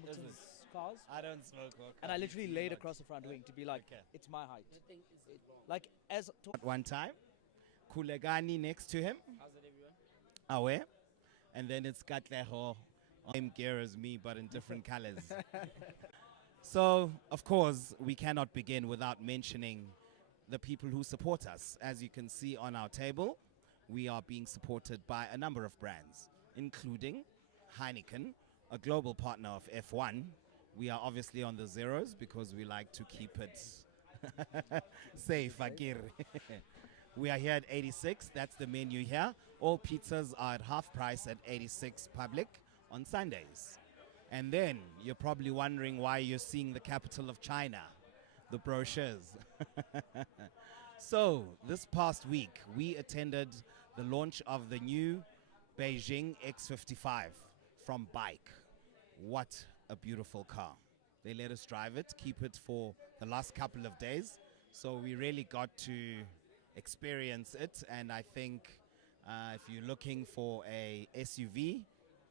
Hamilton's cars. I don't smoke vodka. And I literally laid across the front wing to be like, Okay. it's my height. Like, as... At one time, Kulegani next to him, How's it, everyone? Awe, and then it's Katleho, same gear as me, but in different colors. So, of course, we cannot begin without mentioning the people who support us. As you can see on our table, we are being supported by a number of brands, including Heineken, a global partner of F1. We are obviously on the zeros because we like to keep it safe, Akir. We are here at 86. That's the menu here. All pizzas are at half price at 86 public on Sundays. And then you're probably wondering why you're seeing the capital of China, the brochures. So this past week, we attended the launch of the new Beijing X55 from Bike. What a beautiful car. They let us drive it, keep it for the last couple of days. So we really got to experience it. And I think if you're looking for a SUV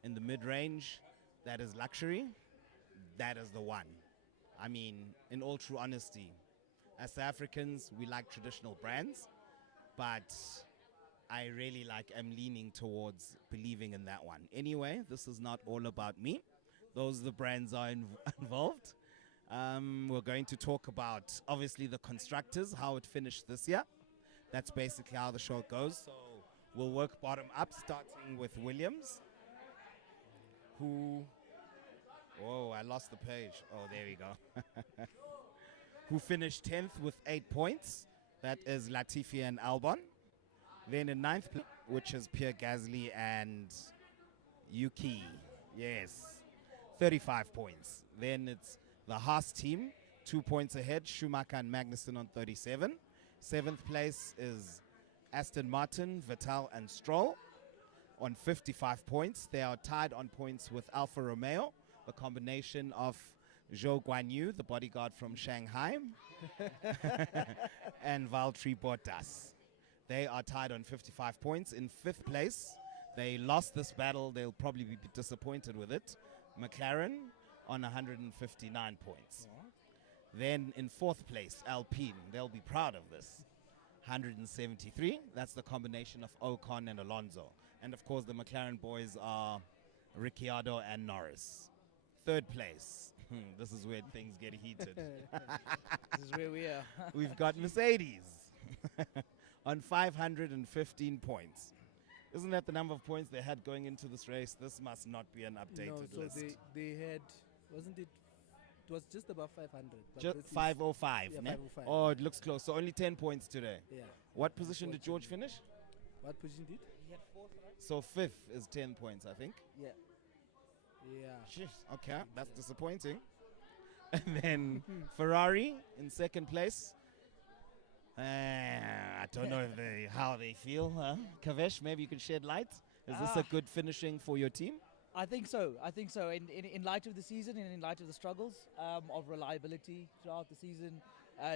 in the mid-range that is luxury, that is the one. I mean, in all true honesty, as South Africans, we like traditional brands, but I really am leaning towards believing in that one. Anyway, this is not all about me. Those are the brands are involved. We're going to talk about, obviously, the constructors, how it finished this year. That's basically how the show goes. So we'll work bottom up, starting with Williams, who... Whoa, I lost the page. Oh, there we go. Who finished 10th with 8 points. That is Latifi and Albon. Then in 9th place, which is Pierre Gasly and Yuki. Yes, 35 points. Then it's the Haas team, 2 points ahead. Schumacher and Magnussen on 37. 7th place is Aston Martin, Vettel and Stroll on 55 points. They are tied on points with Alfa Romeo, a combination of Zhou Guanyu, the bodyguard from Shanghai, and Valtteri Bottas. They are tied on 55 points. In 5th place, they lost this battle. They'll probably be disappointed with it. McLaren on 159 points. Then in 4th place, Alpine. They'll be proud of this. 173. That's the combination of Ocon and Alonso. And of course, the McLaren boys are Ricciardo and Norris. 3rd place. This is where things get heated. This is where we are. We've got Mercedes on 515 points. Isn't that the number of points they had going into this race? This must not be an updated list. So they had, wasn't it? It was just about 500. Just 505. Yeah, ne? 505. Oh, it looks close. So only 10 points today. Yeah. What position did George finish? What position did? He had 4th, right? So 5th is 10 points, I think. Yeah. Yeah. Jeez, okay, that's disappointing. And then Ferrari in 2nd place. I don't know if how they feel. Kavesh, maybe you can shed light. Is this a good finishing for your team? I think so. I think so. In light of the season and in light of the struggles of reliability throughout the season,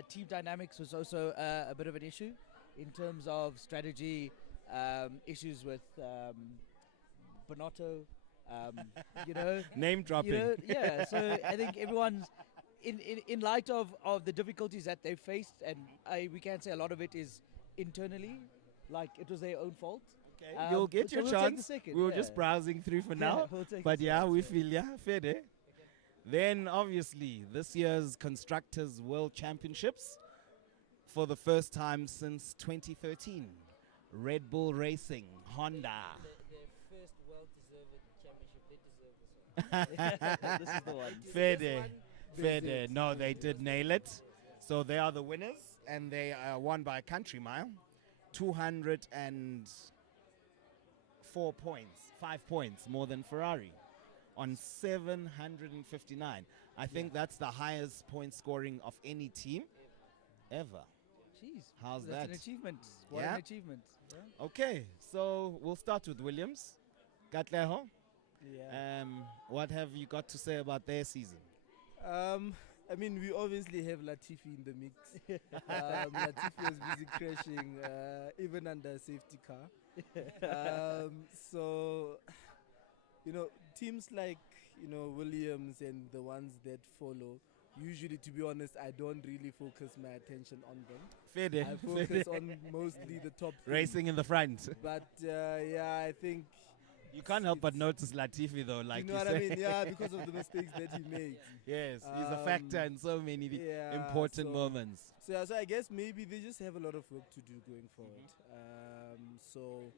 team dynamics was also a bit of an issue in terms of strategy, issues with Bonotto, Name dropping. Yeah, so I think everyone's in light of the difficulties that they've faced, and we can say a lot of it is internally, like it was their own fault. Okay, you'll get so your we'll take chance. the second, We were yeah. just browsing through for now. We'll take But the yeah, second, we feel ya. Fair day. Then obviously this year's Constructors World Championships for the first time since 2013. Red Bull Racing, Honda. Their first well-deserved championship. They deserve this one. This is the one. Fair day. Fair day. No, they did nail it. So they are the winners, and they won by a country mile. 204 points, 5 points more than Ferrari on 759. I think that's the highest point scoring of any team ever. Jeez. How's That's that? an achievement. What Yeah. an achievement. Yeah. Okay, so we'll start with Williams. Katleho, Yeah. what have you got to say about their season? I mean, we obviously have Latifi in the mix. Latifi was busy crashing, even under a safety car. So, teams like, Williams and the ones that follow, usually, to be honest, I don't really focus my attention on them. Fede. I focus on mostly the top three. Racing in the front. But yeah, I think You can't help but notice Latifi though, like you know what said. I mean. Yeah, because of the mistakes that he makes. Yes, he's a factor in so many Yeah, important so- moments. So yeah, so I guess maybe they just have a lot of work to do going forward. So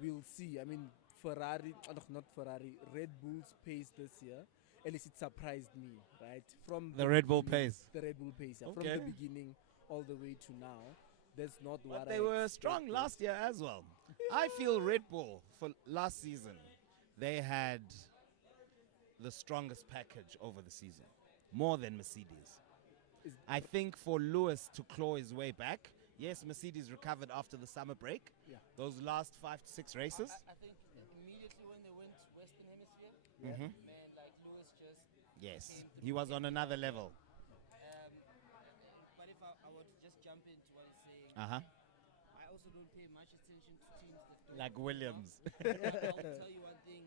we'll see. I mean, not Ferrari, Red Bull's pace this year, at least it surprised me, right? From The Red Bull beginning- pace. The Red Bull pace, yeah. Okay. From the beginning all the way to now. That's not what But they were strong expected. last year as well. I feel Red Bull for last season, they had the strongest package over the season, more than Mercedes. Is- I think for Lewis to claw his way back, yes, Mercedes recovered after the summer break. Yeah. Those last 5 to 6 races. I think immediately when they went Western Hemisphere, Mhm. man, like Lewis just. Yes, came through. he was on another level. But if I were to just jump into what he's saying, Uh huh. I also don't pay much attention to teams that don't. Like perform Williams. well. But I'll tell you one thing.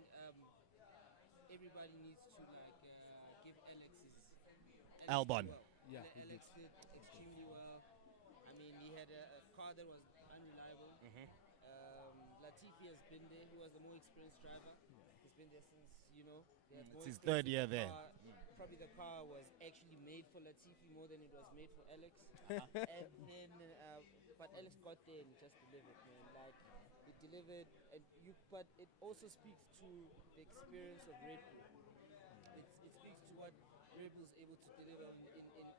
Everybody needs to give Alex his. Albon. Well. Yeah, Alex he did. did extremely well. I mean, he had a car that was unreliable. Latifi has been there. He was the more experienced driver. He's been there since, they had more It's his experience third with year the there. car. Probably the car was actually made for Latifi more than it was made for Alex. And then, but Alex got there and just delivered, man. Like, it delivered, but it also speaks to the experience of Red Bull. It speaks to what Red Bull's able to deliver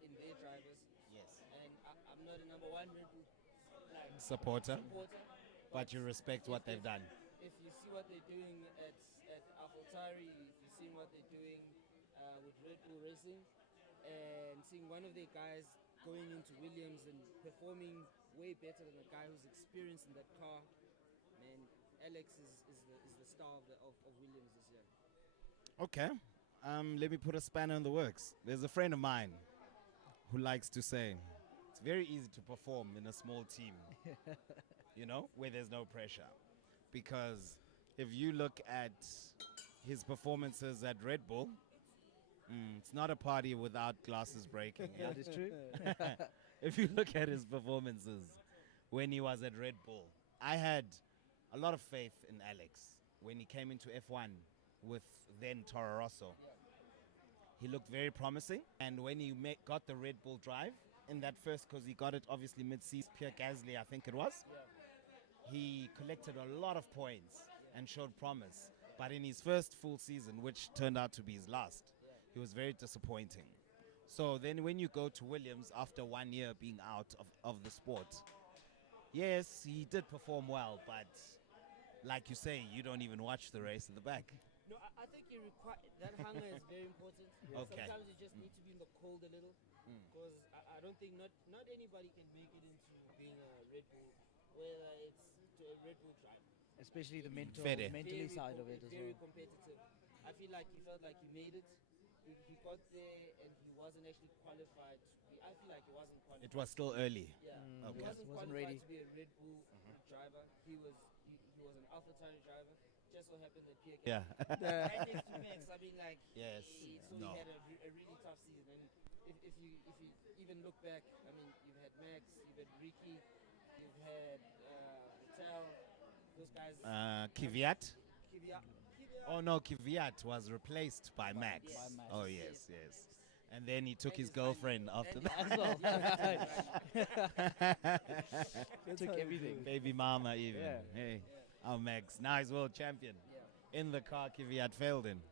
in their drivers. Yes. And I'm not a number one Red Bull Supporter, supporter, but you respect what they've done. if you see what they're doing at AlphaTauri, if you see what they're doing with Red Bull Racing, and seeing one of their guys going into Williams and performing way better than a guy who's experienced in that car, man, Alex is the star of Williams this year. Okay. Let me put a spanner in the works. There's a friend of mine who likes to say it's very easy to perform in a small team, where there's no pressure. Because if you look at his performances at Red Bull, it's not a party without glasses breaking. Yeah? That is true. If you look at his performances when he was at Red Bull, I had a lot of faith in Alex when he came into F1 with then Toro Rosso. He looked very promising, and when he got the Red Bull drive in that first, because he got it obviously mid-season, Pierre Gasly, I think it was, he collected a lot of points and showed promise. But in his first full season, which turned out to be his last, he was very disappointing. So then when you go to Williams after 1 year being out of the sport, yes, he did perform well, but like you say, you don't even watch the race at the back. No, I think that hunger is very important. Okay. Sometimes you just need to be in the cold a little, because I don't think not anybody can make it into being a Red Bull, whether it's to a Red Bull driver. Especially the Fede. mentally Very side of it as very well. competitive. I feel like he felt like he made it. He got there and he wasn't actually qualified. I feel like he wasn't qualified. It was still early. Yeah, Okay. he wasn't Wasn't qualified ready. to be a Red Bull driver. He was an AlphaTauri driver. Just so happened that Pierre Yeah. right next to Max. I mean, like, Yes. he No. had a really tough season. And if you even look back, I mean, you've had Max, you've had Ricky, you've had Vettel, those guys. Kvyat? Kvyat. Oh no, Kvyat was replaced by Max. Yes. By Max. Oh yes, yes. And then he took his girlfriend after that. As well. That's Took how it everything. goes. Baby mama even. Yeah. Hey, our Max. Now he's world champion. In the car Kvyat failed in.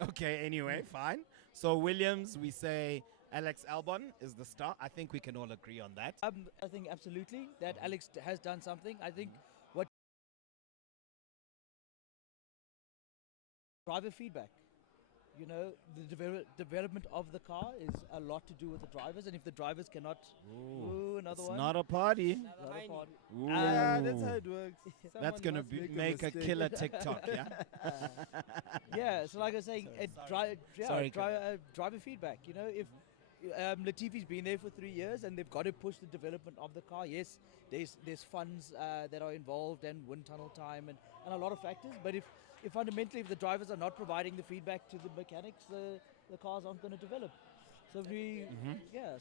Okay, anyway, fine. So Williams, we say Alex Albon is the star. I think we can all agree on that. I think absolutely that Alex has done something. I think what driver feedback. The development of the car is a lot to do with the drivers, and if the drivers cannot, another It's one. not a party. Another Not a Heine. part. Yeah, that's how Ooh. it works. That's Someone gonna must make a mistake. killer TikTok, yeah? Yeah, so like I was saying, Sorry, driver feedback. If Latifi's been there for 3 years and they've got to push the development of the car. Yes, there's funds that are involved and wind tunnel time and a lot of factors. But if if fundamentally if the drivers are not providing the feedback to the mechanics, the cars aren't going to develop. So we,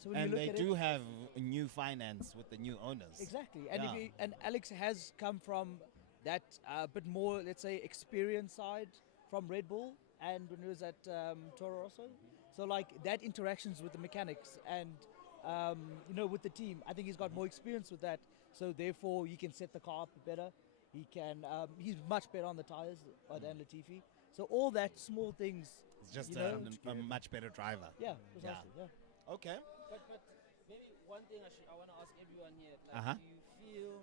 So when And you look they at do it, have new finance with the new owners. exactly. And Yeah. and Alex has come from that bit more, let's say, experience side from Red Bull, and when he was at Toro Rosso. So like that interactions with the mechanics and with the team, I think he's got more experience with that. So therefore, he can set the car up better. He can. He's much better on the tires than Latifi. So all that small things. It's just you know, a much better driver. yeah, precisely. Yeah. Okay. But maybe one thing I want to ask everyone here, like, Uh-huh. do you feel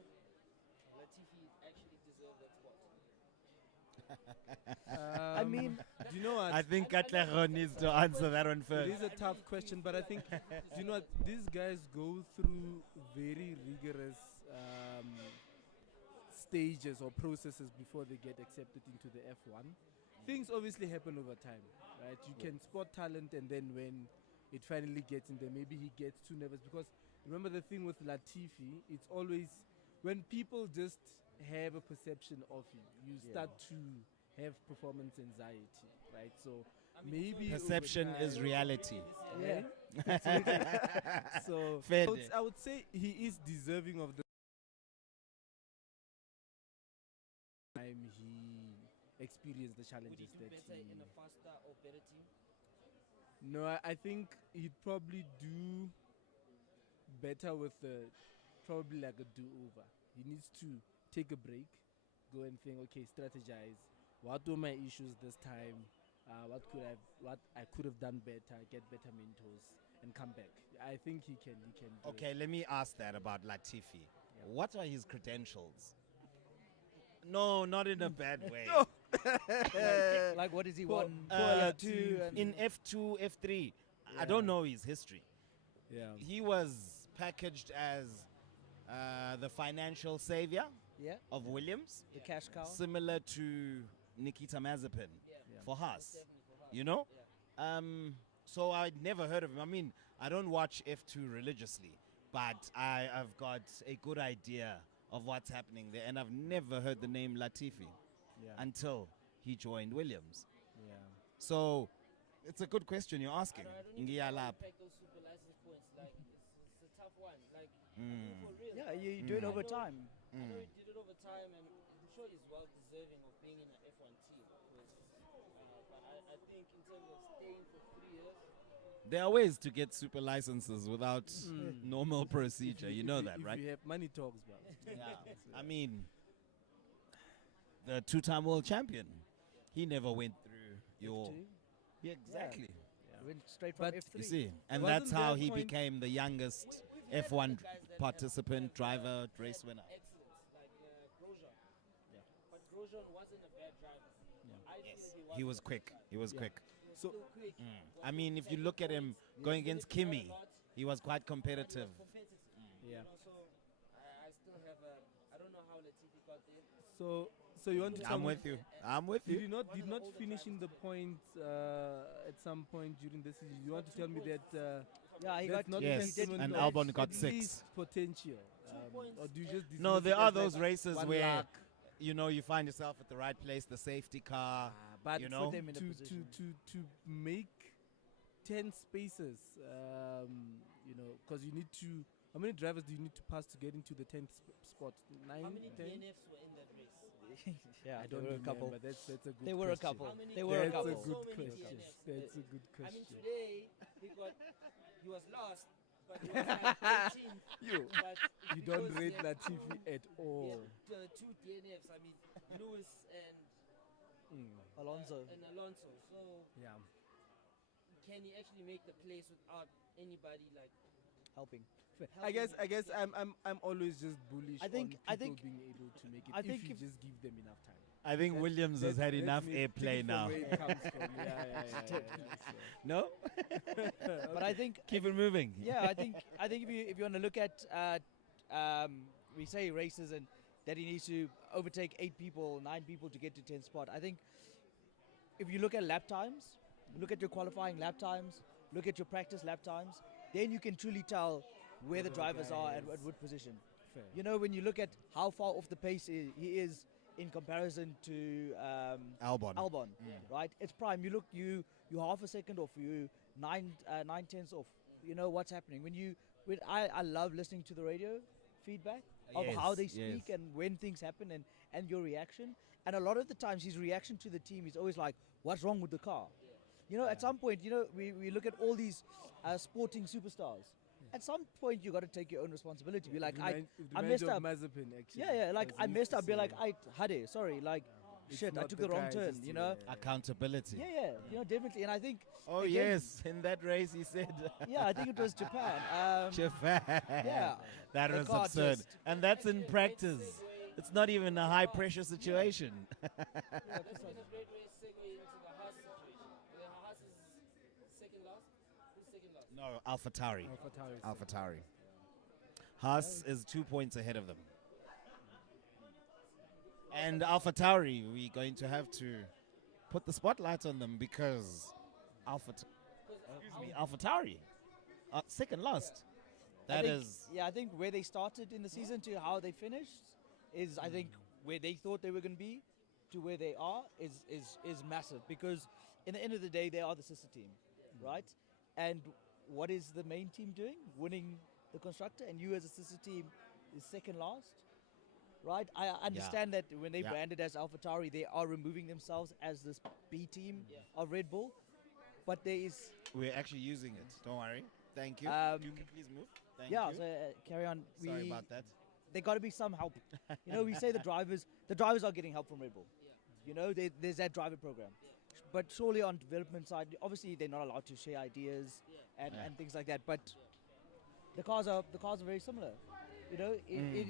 Latifi actually deserved that spot? I mean, do you know what? I think Katlego needs to answer that one It first. is a tough question, but I think, do you know what? These guys go through very rigorous stages or processes before they get accepted into the F1. Things obviously happen over time, right? You can spot talent, and then when it finally gets in there, maybe he gets too nervous. Because remember the thing with Latifi, it's always when people just have a perception of you, you start to have performance anxiety, right? So maybe over Perception is time- reality. yeah. So Fair I would, day. I would say he is deserving of the time he experienced the Would challenges he do that better he. in a faster or better team? No, I think he'd probably do better with probably like a do-over. He needs to take a break, go and think, okay, strategize. What were my issues this time? What I could have done better, get better mentors, and come back. I think he can. Do Okay, it. let me ask that about Latifi. Yeah. What are his credentials? No, not in a bad way. Like what is he Poor- won? poor Two Latifi. and In F2, F3, I Yeah. don't know his history. Yeah. He was packaged as the financial savior yeah, of Williams, the cash cow. similar to Nikita Mazepin Yeah. for Haas. Definitely for Haas. You know? Yeah. So I'd never heard of him. I mean, I don't watch F2 religiously, but I've got a good idea of what's happening there, and I've never heard the name Latifi Yeah. until he joined Williams. Yeah. So it's a good question you're asking. I don't even know how to Ngiyalapha. pack those super license points. Like, it's a tough one. Like, Mm. for real. Yeah, you do it Mm. over I know- time. I know Mm. he did it over time, and I'm sure he's well deserving of being in an F1 team. But I think in terms of staying for 3 years, There are ways to get super licenses without Mm. normal procedure. You know that, if right? you have money talks, bro. Yeah. I mean, the two-time world champion, he never went through your. F2. Yeah, exactly. Went straight from But F3. You see, and Wasn't that's how there a he point- became the youngest we've had F1 other guys that participant, have driver, race winner. excellence, like Grosjean. Yeah. But Grosjean wasn't a bad driver. Yeah. I feel He wasn't was a bad quick. driver. He was Yeah. quick. He was So- still quick. I mean, if you look at him going against Kimi, he was quite competitive. Competitive. Yeah. You know, so I still have a. I don't know how Latifi got there. So you want to tell I'm me? with you. I'm with Did you. you not One did of the not older finish in the drivers. point at some point during the season? You want to tell me that yeah, he that's got not Yes, he did testament and of Albon got at 6. least potential, points. or do you just No, dismiss there it are as like those races one where luck? you know you find yourself at the right place, the safety car. But you put know, them in a to position. to make 10 spaces, because you need to. How many drivers do you need to pass to get into the 10th spot? 9, How many 10? DNFs were in that race? yeah, I there don't were a remember. couple. That's a good. There were a question. couple. How many There were a That's couple. a good So many question. DNFs. That's a good I mean, question. today he was last, but he was like 18th. You, But you don't because rate he had Latifi at He all. had two DNFs. I mean, Lewis and Alonso. Alonso. So Yeah. can he actually make the place without anybody like? Helping. I guess I'm always just bullish I think- on I people think- being able to make it I if think you if- just give them enough time. I think That- Williams has had That's enough me. Take airplay it from now. where it comes from. Yeah. No, But I think keep it moving. yeah, I think if you want to look at we say races and that he needs to overtake 8 people, 9 people to get to 10th spot. I think if you look at lap times, look at your qualifying lap times, look at your practice lap times, then you can truly tell where the Whether the drivers guy are is at what position. Fair. You know, when you look at how far off the pace he is in comparison to Albon. Albon, right? It's prime. You look, you half a second off, you nine tenths off. You know what's happening when I love listening to the radio feedback of how they Yes, speak yes. and when things happen and your reaction. And a lot of the times his reaction to the team is always like, "What's wrong with the car?" You know, at some point, you know, we look at all these sporting superstars. At some point, you got to take your own responsibility. Be like, I messed up. Mazepin, actually. Yeah, like as I he messed used to up. Be say. like, Hade, sorry, like, It's shit, I not took the wrong car, it's turn. just You know. Accountability. Yeah, you know, definitely. And I think, Oh again, yes, in that race he said. yeah, I think it was Japan. Japan. Yeah, That the was car absurd. just- And that's in practice. It's not even a high pressure situation. That's been a great race segue into the Haas situation. The Haas is second last. Who's second last? No, AlphaTauri. AlphaTauri. AlphaTauri. Haas is 2 points ahead of them. And AlphaTauri, we're going to have to put the spotlight on them because AlphaTauri, second last. I That think- is Yeah, I think where they started in the season to how they finished is, I think, where they thought they were going to be to where they are is massive, because in the end of the day, they are the sister team, right? And what is the main team doing? Winning the constructor, and you as a sister team is second last, right? I understand that when they Yeah. branded as AlphaTauri, they are removing themselves as this B team of Red Bull, but there is we're actually using it. Don't worry. Thank you. You can please move. Thank yeah. you. So carry on. Sorry about that. There got to be some help. You know, we say the drivers are getting help from Red Bull. You know, there's that driver program. But surely on development side, obviously they're not allowed to share ideas and things like that. But the cars are very similar. You know,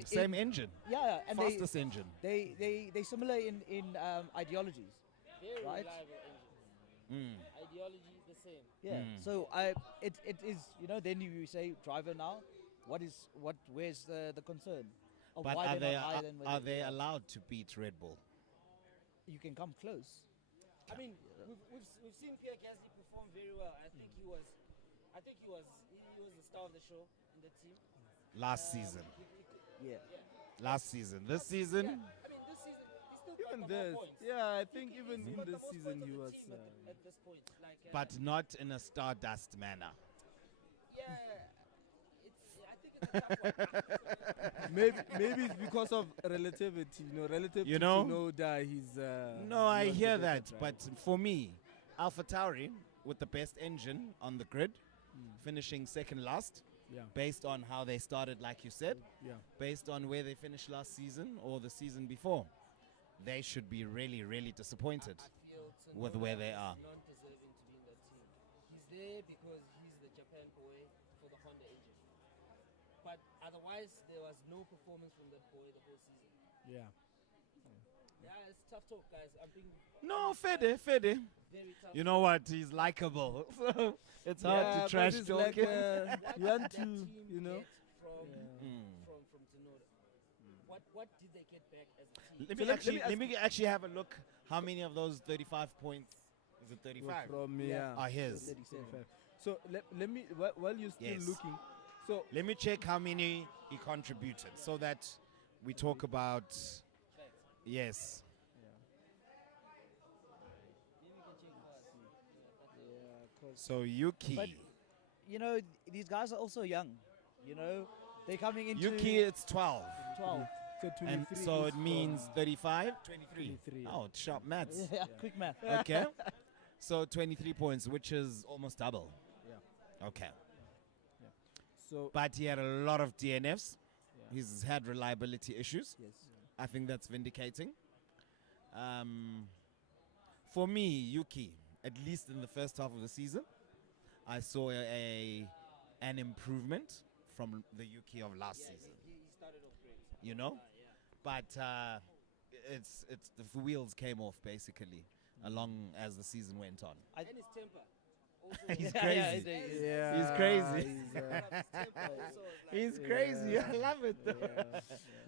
Same engine. yeah, and Fastest engine. they similar in ideologies. Very Right. reliable engine. Ideology the same. Yeah. So it is, you know, then you say driver now, where's the concern of But why are they're they not higher than where are they they are? allowed to beat Red Bull? You can come close. I mean, we've seen Pierre Gasly perform very well. I think he was the star of the show in the team. Last season. Yeah. Last season. This season. I mean, this season he still got Even the this, more points. yeah, I think He's even in got the this most season points he of the was. team at this point. Like, But not in a Stardust manner. yeah, I think it's a tough one. Maybe it's because of relativity, you know, relative You to know? Tsunoda, he's. No, I not the hear better that. driver. But for me, AlphaTauri with the best engine on the grid, finishing second last, yeah, based on how they started, like you said, yeah, based on where they finished last season or the season before, they should be really, really disappointed. I feel With Tsunoda where they is are. non-deserving to be in that team. He's there because he's the Japan boy for the Honda engine. But otherwise, there was no performance from that boy the whole season. yeah. Yeah, it's tough talk, guys. I'm being No, Fede. very tough. You know what? He's likable. So it's hard Yeah, to but trash it's talk like, him. What you want did that to, team you know. get from Yeah. from Tsunoda? What did they get back as a team? Let So me, let me let me actually have a look. How many of those 35 points? Is it 35? From Yeah. yeah. Are his. 37. 35. So let me while you're still Yes. looking. So Let me check how many he contributed so that we talk about. Yes. yeah, 'cause So Yuki. But you know, these guys are also young. You know, they're coming into Yuki, it's 12. 12. so And 23 so is it means from 35? 23. 23, yeah. Oh, it's sharp maths. Yeah, quick math. Okay. So 23 points, which is almost double. Yeah. Okay. So But he had a lot of DNFs. Yeah. He's had reliability issues. Yes. I think that's vindicating. For me, Yuki, at least in the first half of the season, I saw an improvement from the Yuki of last season. He started off great. You know, Yeah. but it's the wheels came off basically along as the season went on. And his temper. Also, He's Yeah, crazy. it is. yeah, He's crazy. he's, his temper also was like, He's crazy. Yeah. I love it.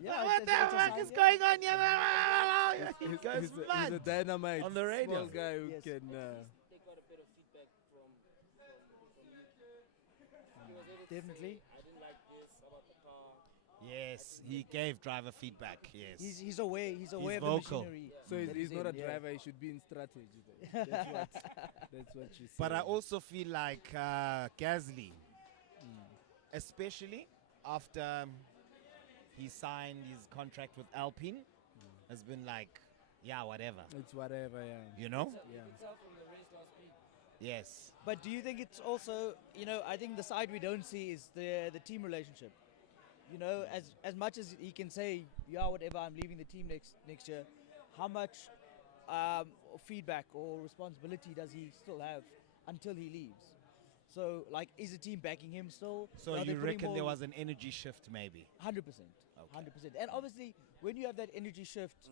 Yeah, What it's the a fuck sign, is yeah. going on here? He he's, goes he's a mad. dynamite On the radio. small guy who Yes. can. they got a bit of feedback from Yuki. He was able to Definitely. say, I didn't like this about the car. Yes, he gave driver feedback. Yes. He's aware. He's aware of vocal. the machinery. So that he's not a in, yeah. driver. He should be in strategy. Though. That's what you say. But I also feel like Gasly, especially after he signed his contract with Alpine, has been like, yeah, whatever. It's whatever. Yeah. You know? Yeah. Himself from the race last week. Yes. But do you think it's also, I think the side we don't see is the team relationship. As much as he can say, yeah, whatever, I'm leaving the team next year, how much feedback or responsibility does he still have until he leaves? So, like, is the team backing him still? So Are they you putting reckon more- there was an energy shift maybe? 100%. 100%. And obviously, when you have that energy shift,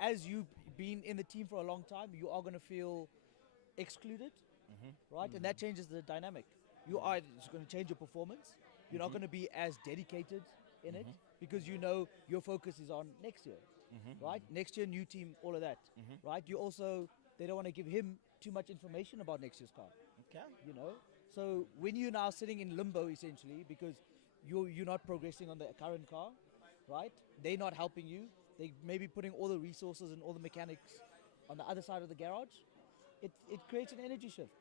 as you've been in the team for a long time, you are going to feel excluded, right? And that changes the dynamic. It's going to change your performance. You're not going to be as dedicated in it because your focus is on next year, right? Next year, new team, all of that, right? They don't want to give him too much information about next year's car, Okay. So when you're now sitting in limbo essentially because you're not progressing on the current car, right? They're not helping you. They may be putting all the resources and all the mechanics on the other side of the garage. It creates an energy shift.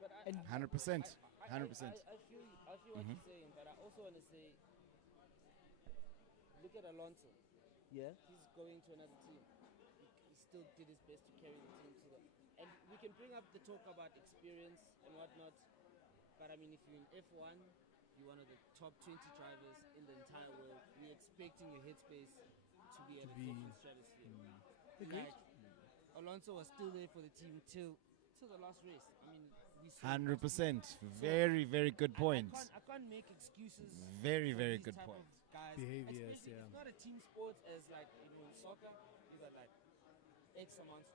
But And 100%. 100%. I feel what you're saying, but I also want to say, look at Alonso. yeah, He's going to another team. He still did his best to carry the team to the. And we can bring up the talk about experience and whatnot, but I mean, if you're in F1, you're one of the top 20 drivers in the entire world. We're expecting your headspace to be at a different stratosphere. Agreed. Like, Alonso was still there for the team till the last race. I mean, we saw 100%. Very, very good point. I can't make excuses. Very, for very these good type point. of Guys, Behaviors, especially yeah. It's not a team sport as like in soccer. You got like X amount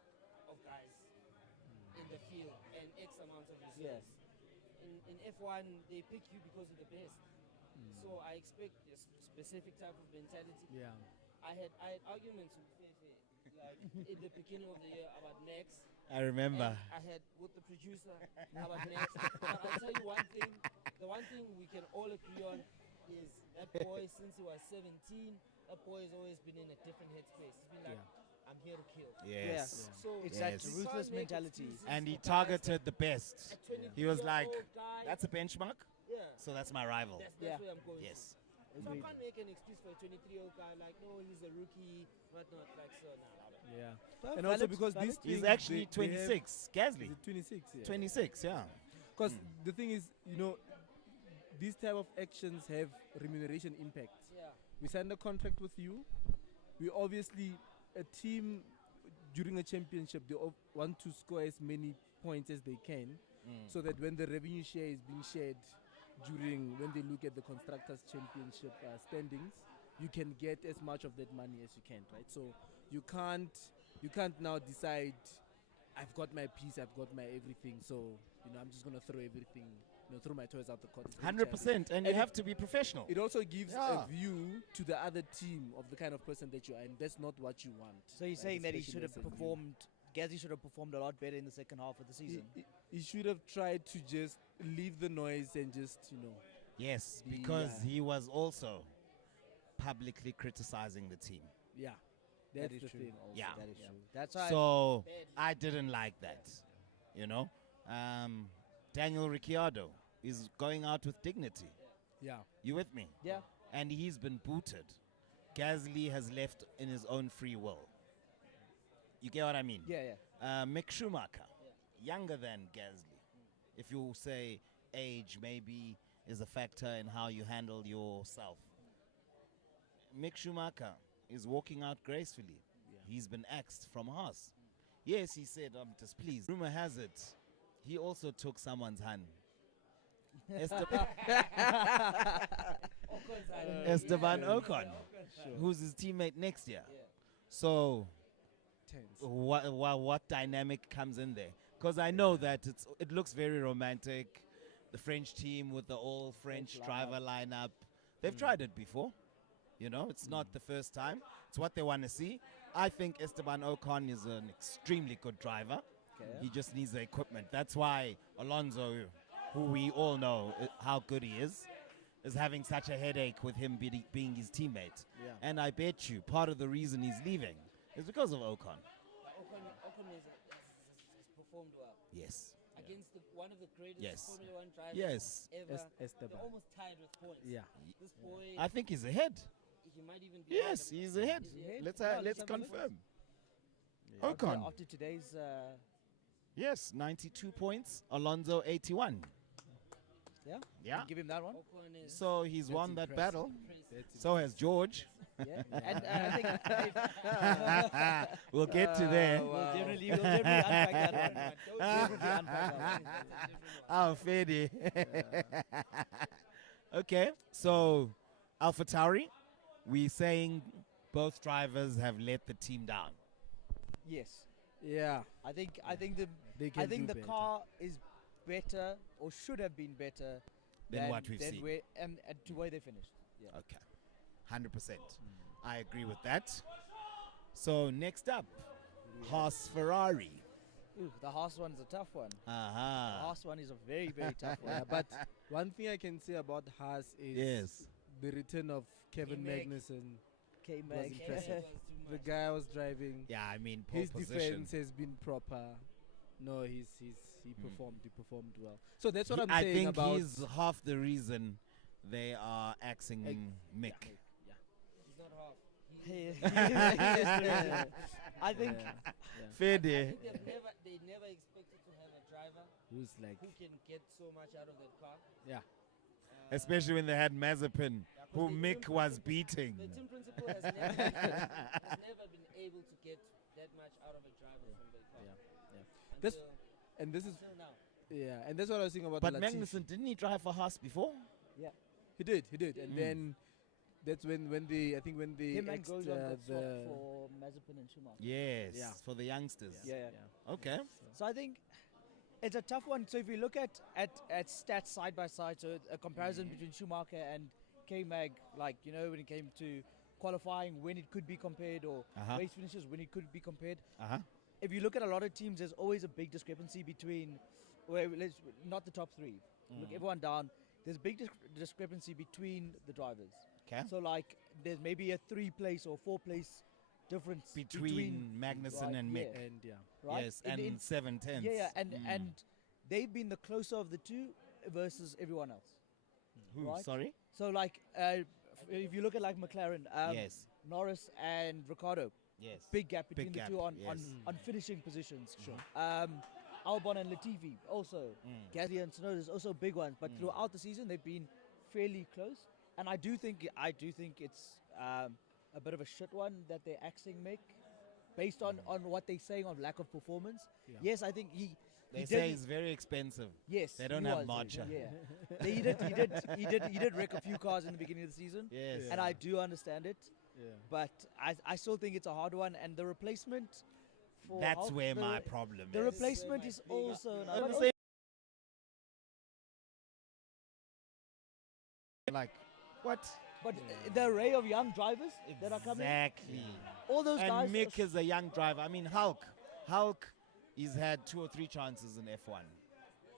of guys in the field and X amount of reserves. In F1, they pick you because you're the best. So I expect a specific type of mentality. Yeah. I had arguments with Fefe, like in the beginning of the year about Max. I remember. And I had with the producer about Max. But I'll tell you one thing. The one thing we can all agree on is that boy, since he was 17, that boy has always been in a different headspace. He's been like, I'm here to kill. Yes. Yeah. So It's that we ruthless can't make mentality. excuses And he for guys targeted the best. that 23 He was like, year old guy, that's a benchmark, yeah, so that's my rival. that's Yeah. where I'm going. Yes. So I can't make an excuse for a 23-year-old guy like, no, he's a rookie, whatnot. Like, so, nah. Yeah. Well, And also valid- because valid. this He's thing, actually they have- 26. Gasly. Is it 26? Yeah. 26, yeah. Because the thing is, these type of actions have remuneration impact. Yeah. We signed a contract with you. We obviously, a team during a championship, they want to score as many points as they can, so that when the revenue share is being shared when they look at the constructors championship standings, you can get as much of that money as you can, right? So you can't now decide, I've got my piece, I've got my everything, so I'm just gonna throw everything, throw my toys out the cottage. 100%. And you have to be professional. It also gives Yeah. a view to the other team of the kind of person that you are, and that's not what you want. So you're right? saying that he Especially should have as a new- performed, Gazzy should have performed a lot better in the second half of the season. He should have tried to just leave the noise and just, Yes, because Yeah. he was also publicly criticizing the team. yeah, That that's is the true. thing. Also, Yeah. that is true. That's why. So I didn't like that. Daniel Ricciardo is going out with dignity. Yeah, You with me? yeah. And he's been booted. Gasly has left in his own free will. You get what I mean? Yeah, yeah. Mick Schumacher, younger than Gasly. If you say age maybe is a factor in how you handle yourself. Mick Schumacher is walking out gracefully. He's been axed from Haas. Yes, he said, I'm displeased. Rumor has it, he also took someone's hand. Esteban Ocon, who's his teammate next year. So tense. what dynamic comes in there? Because I know that it looks very romantic. The French team with the all French driver lineup. They've tried it before. It's not the first time. It's what they want to see. I think Esteban Ocon is an extremely good driver. Okay. He just needs the equipment. That's why Alonso, who we all know how good he is, is having such a headache with him being his teammate. Yeah. And I bet you part of the reason he's leaving is because of Ocon. Ocon has performed well Yes. against one of the greatest Yes. Formula One drivers Yes. ever. Esteban. They're almost tied with points. Yeah. This boy, I think he's ahead. he might even be. Yes, ahead of- he's ahead. Is he ahead? Let's Yeah, let's let's have a look. confirm. Yeah. Ocon. After today's, Yes, 92 points. Alonso 81. yeah, Yeah. give him that one. Ocon is So he's That's won that impressive. battle. impressive. So has George. Yeah, and I think if, We'll get to there. we'll definitely unpack that one. Definitely unpack that one. Oh, Fede. Okay, so AlphaTauri, we saying both drivers have let the team down. Yes, Yeah. I think They can do the better. car is better or should have been better Than what we've seen. where, and to where they finished. Yeah. Okay, 100%. I agree with that. So next up, Haas Ferrari. Ooh, the Haas one is a tough one. The Uh-huh. Haas one is a very tough one. Yeah, but one thing I can say about Haas is Yes. the return of Kevin K-Mag. Magnussen. K-Mag. Was impressive. Was too The much. guy was driving. Yeah, I mean, pole His position. defense has been proper. No, he performed. He performed well. So that's what I'm I saying think about. he's half the reason they are axing Mick. Yeah. He's not half. I think Fede. They never expected to have a driver Who's like, who can get so much out of that car. yeah. Especially when they had Mazepin, who Mick was beating. The team principal has never been able to get that much out of a driver from the car. Yeah. This Until, and this is until now. yeah, and that's what I was saying about But Latifi. Magnussen, didn't he drive for Haas before? He did, and then that's when they I think when they him and axed, goes on got the swapped for Mazepin and Schumacher. Yes, Yeah. for the youngsters. Yeah. Okay. So I think it's a tough one. So if you look at stats side by side, so a comparison between Schumacher and K-Mag, like, you know, when it came to qualifying, when it could be compared, or Uh-huh. race finishes, when it could be compared. Uh-huh. If you look at a lot of teams, there's always a big discrepancy between, not the top three. Look everyone down. There's big discrepancy between the drivers. Okay. So like, there's maybe a 3-place or 4-place difference Between Magnussen right, and Mick. yeah. and yeah. right? Yes, In- and in- 7/10. yeah, and they've been the closer of the two versus everyone else. Who? right. Sorry? So like, if you look at like McLaren, Yes. Norris and Ricciardo, Yes. big gap between gap, the two on yes. finishing positions. Sure. Albon and Latifi also. Gasly and Tsunoda also big ones, but throughout the season they've been fairly close. And I do think it's a bit of a shit one that they're axing Mick, based on what they're saying on lack of performance. Yeah. Yes, I think They he say did. he's very expensive. Yes, they don't he have was, Marcha. Yeah, he did wreck a few cars in the beginning of the season, Yes. and I do understand it. Yeah. But I still think it's a hard one, and the replacement for That's Hulk, where the my re- problem the is. replacement my is big- also I'm another. saying- like, what? But the array of young drivers that are coming, Exactly. all those guys. And Mick is a young driver. I mean, Hulk, he's had 2 or 3 chances in F1.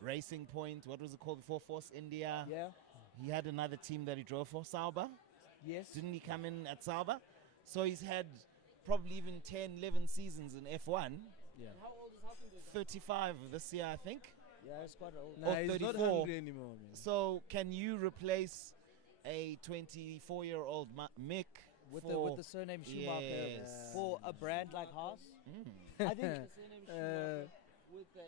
Racing Point, what was it called before? Force India. Yeah. He had another team that he drove for, Sauber. Yes. Didn't he come in at Sauber? So he's had probably even 10, 11 seasons in F1. Yeah. How old is Hulkenberg? 35 this year, I think. Yeah, it's quite old. Nah, Or he's not 34. hungry anymore, man. So can you replace a 24-year-old Mick With for the surname Schumacher Yes. for a brand like Haas. Mm. I think. The surname Schumacher with the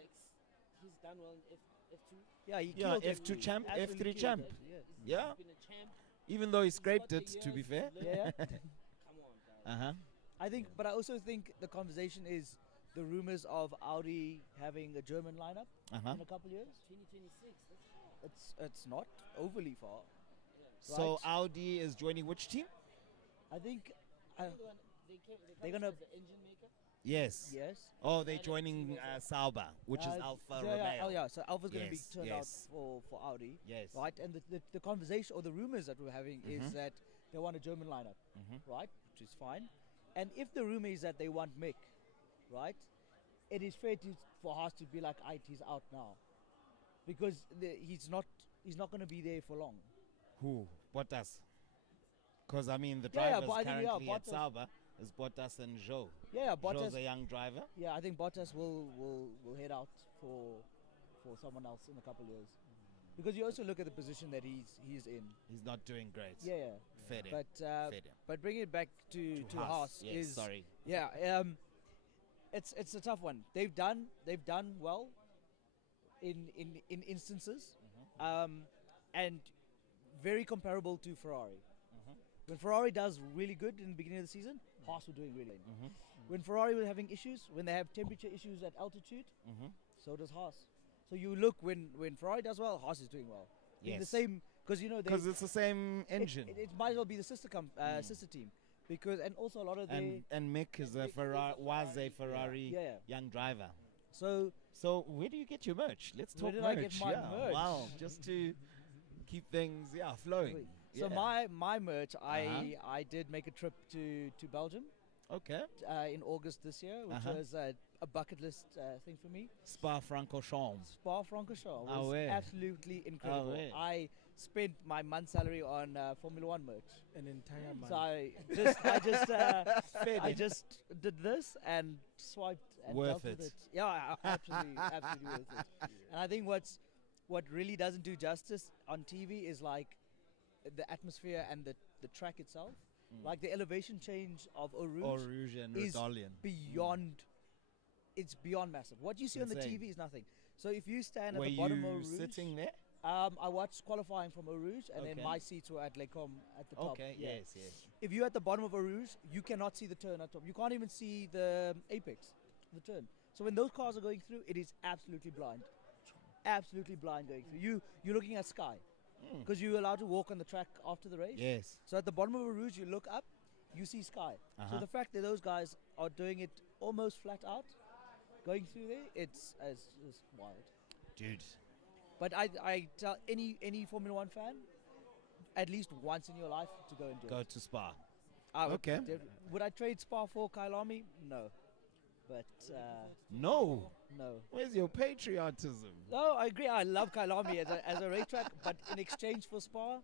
he's done well in F2. Yeah, he Yeah, killed it. F2 champ, Absolutely F3 killed champ. it, yeah. Yeah, He's been a champ. even though he scraped What it, the to be years fair. he's learned. Yeah. Come on, guys. Uh-huh. I think, but I also think the conversation is the rumors of Audi having a German lineup Uh-huh. in a couple of years. 2026. It's not overly far. So Right. Audi is joining which team? I think. They're They're gonna- the engine maker. Yes. Yes. Oh, they're joining Sauber, which is Alpha yeah, Romeo. Oh yeah, so Alpha's going to be Yes, turned yes. out for Audi, Yes. right? And the conversation or the rumors that we're having is that they want a German lineup, right? Which is fine. And if the rumor is that they want Mick, right? It is fair for Haas to be like, "Aight, he's out now," because he's not going to be there for long. Who? Bottas. Because, I mean, the Yeah, yeah, drivers but I think, yeah, currently at Bottas- Sauber is Bottas and Zhou. Yeah, Bottas. Zhou's a young driver. Yeah, I think Bottas will head out for someone else in a couple of years. Because you also look at the position that he's in. He's not doing great. Yeah, yeah. Fair enough. But but bringing it back to Haas Yes, is sorry. yeah. It's a tough one. They've done well in instances, and very comparable to Ferrari. When Ferrari does really good in the beginning of the season, Haas were doing really well. When Ferrari were having issues, when they have temperature issues at altitude, so does Haas. So you look when Ferrari does well, Haas is doing well. In the Yes. same, because you know they, Because it's the same engine. it might as well be the sister team, because and also a lot of and Mick is a was a Ferrari Yeah. young driver. so So where do you get your merch? Let's Where talk did I merch. get my yeah. merch? Wow, just to keep things flowing. So Yeah. my merch, Uh-huh. I did make a trip to Belgium Okay. in August this year, which was a bucket list thing for me. Spa-Francorchamps. Spa-Francorchamps Ah was ouais. absolutely incredible. ouais. I spent my month's salary on Formula One merch. An entire month. So I just did this and swiped and Worth dealt with it. it. Yeah, absolutely worth it. And I think what really doesn't do justice on TV is like the atmosphere and the track itself. Like the elevation change of Eau Rouge Rouge and is Redolien. beyond. It's beyond massive. What you see on the Insane. TV is nothing. So if you stand Were at the bottom of Eau you Rouge, sitting there? I watched qualifying from Eau Rouge, and Okay. then my seats were at Les Combes at the top. Okay, Yeah. yes. If you're at the bottom of Eau Rouge, you cannot see the turn at top. You can't even see the apex, the turn. So when those cars are going through, it is absolutely blind. Absolutely blind going through. You're looking at sky. Because you're allowed to walk on the track after the race. Yes. So at the bottom of Eau Rouge, you look up, you see sky. So Uh-huh. the fact that those guys are doing it almost flat out, going through there, it's wild. Dude. But I tell any Formula One fan, at least once in your life to go and do Go it. to Spa. I would Okay. Would I trade Spa for Kyalami? No. But No. no. Where's your patriotism? No, I agree. I love Kyalami as a racetrack, but in exchange for Spa,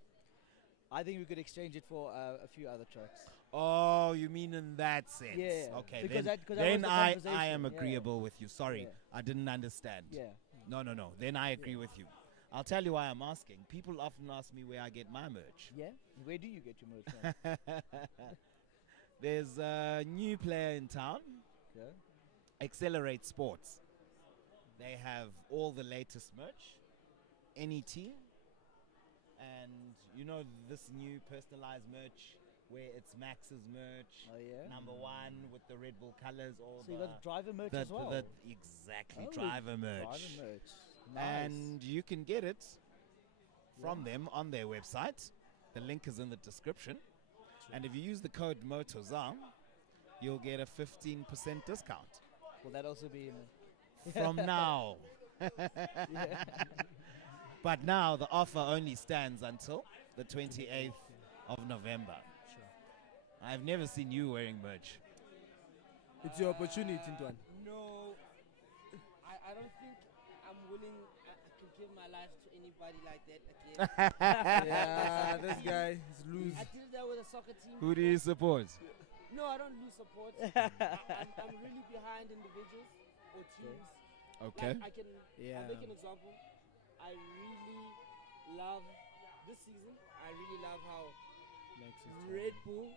I think we could exchange it for a few other tracks. Oh, you mean in that sense? Yeah, Okay, because then, that was the I conversation, am yeah. agreeable with you. Sorry, Yeah. I didn't understand. Yeah. No. Then I agree with you. I'll tell you why I'm asking. People often ask me where I get my merch. Yeah? Where do you get your merch from? There's a new player in town, Okay. Accelerate Sports. They have all the latest merch, any team, and you know this new personalized merch where it's Max's merch, Oh, yeah? number one with the Red Bull colors, or So you got driver merch as well? exactly Oh, driver merch. Driver merch. Nice. And you can get it from them on their website. The link is in the description. And if you use the code MOTOZANG, you'll get a 15% discount Will that also be in from now. yeah. But now the offer only stands until the 28th of November. I've never seen you wearing merch. It's your opportunity, Ntwan. No, I don't think I'm willing. I can give my life to anybody like that again. Yeah, this guy is loose. I did that with a soccer team. Who do you support? No, I don't lose support. I'm really behind individuals or teams. Okay. Like Yeah. I'll make an example. I really love this season. I really love how Red Bull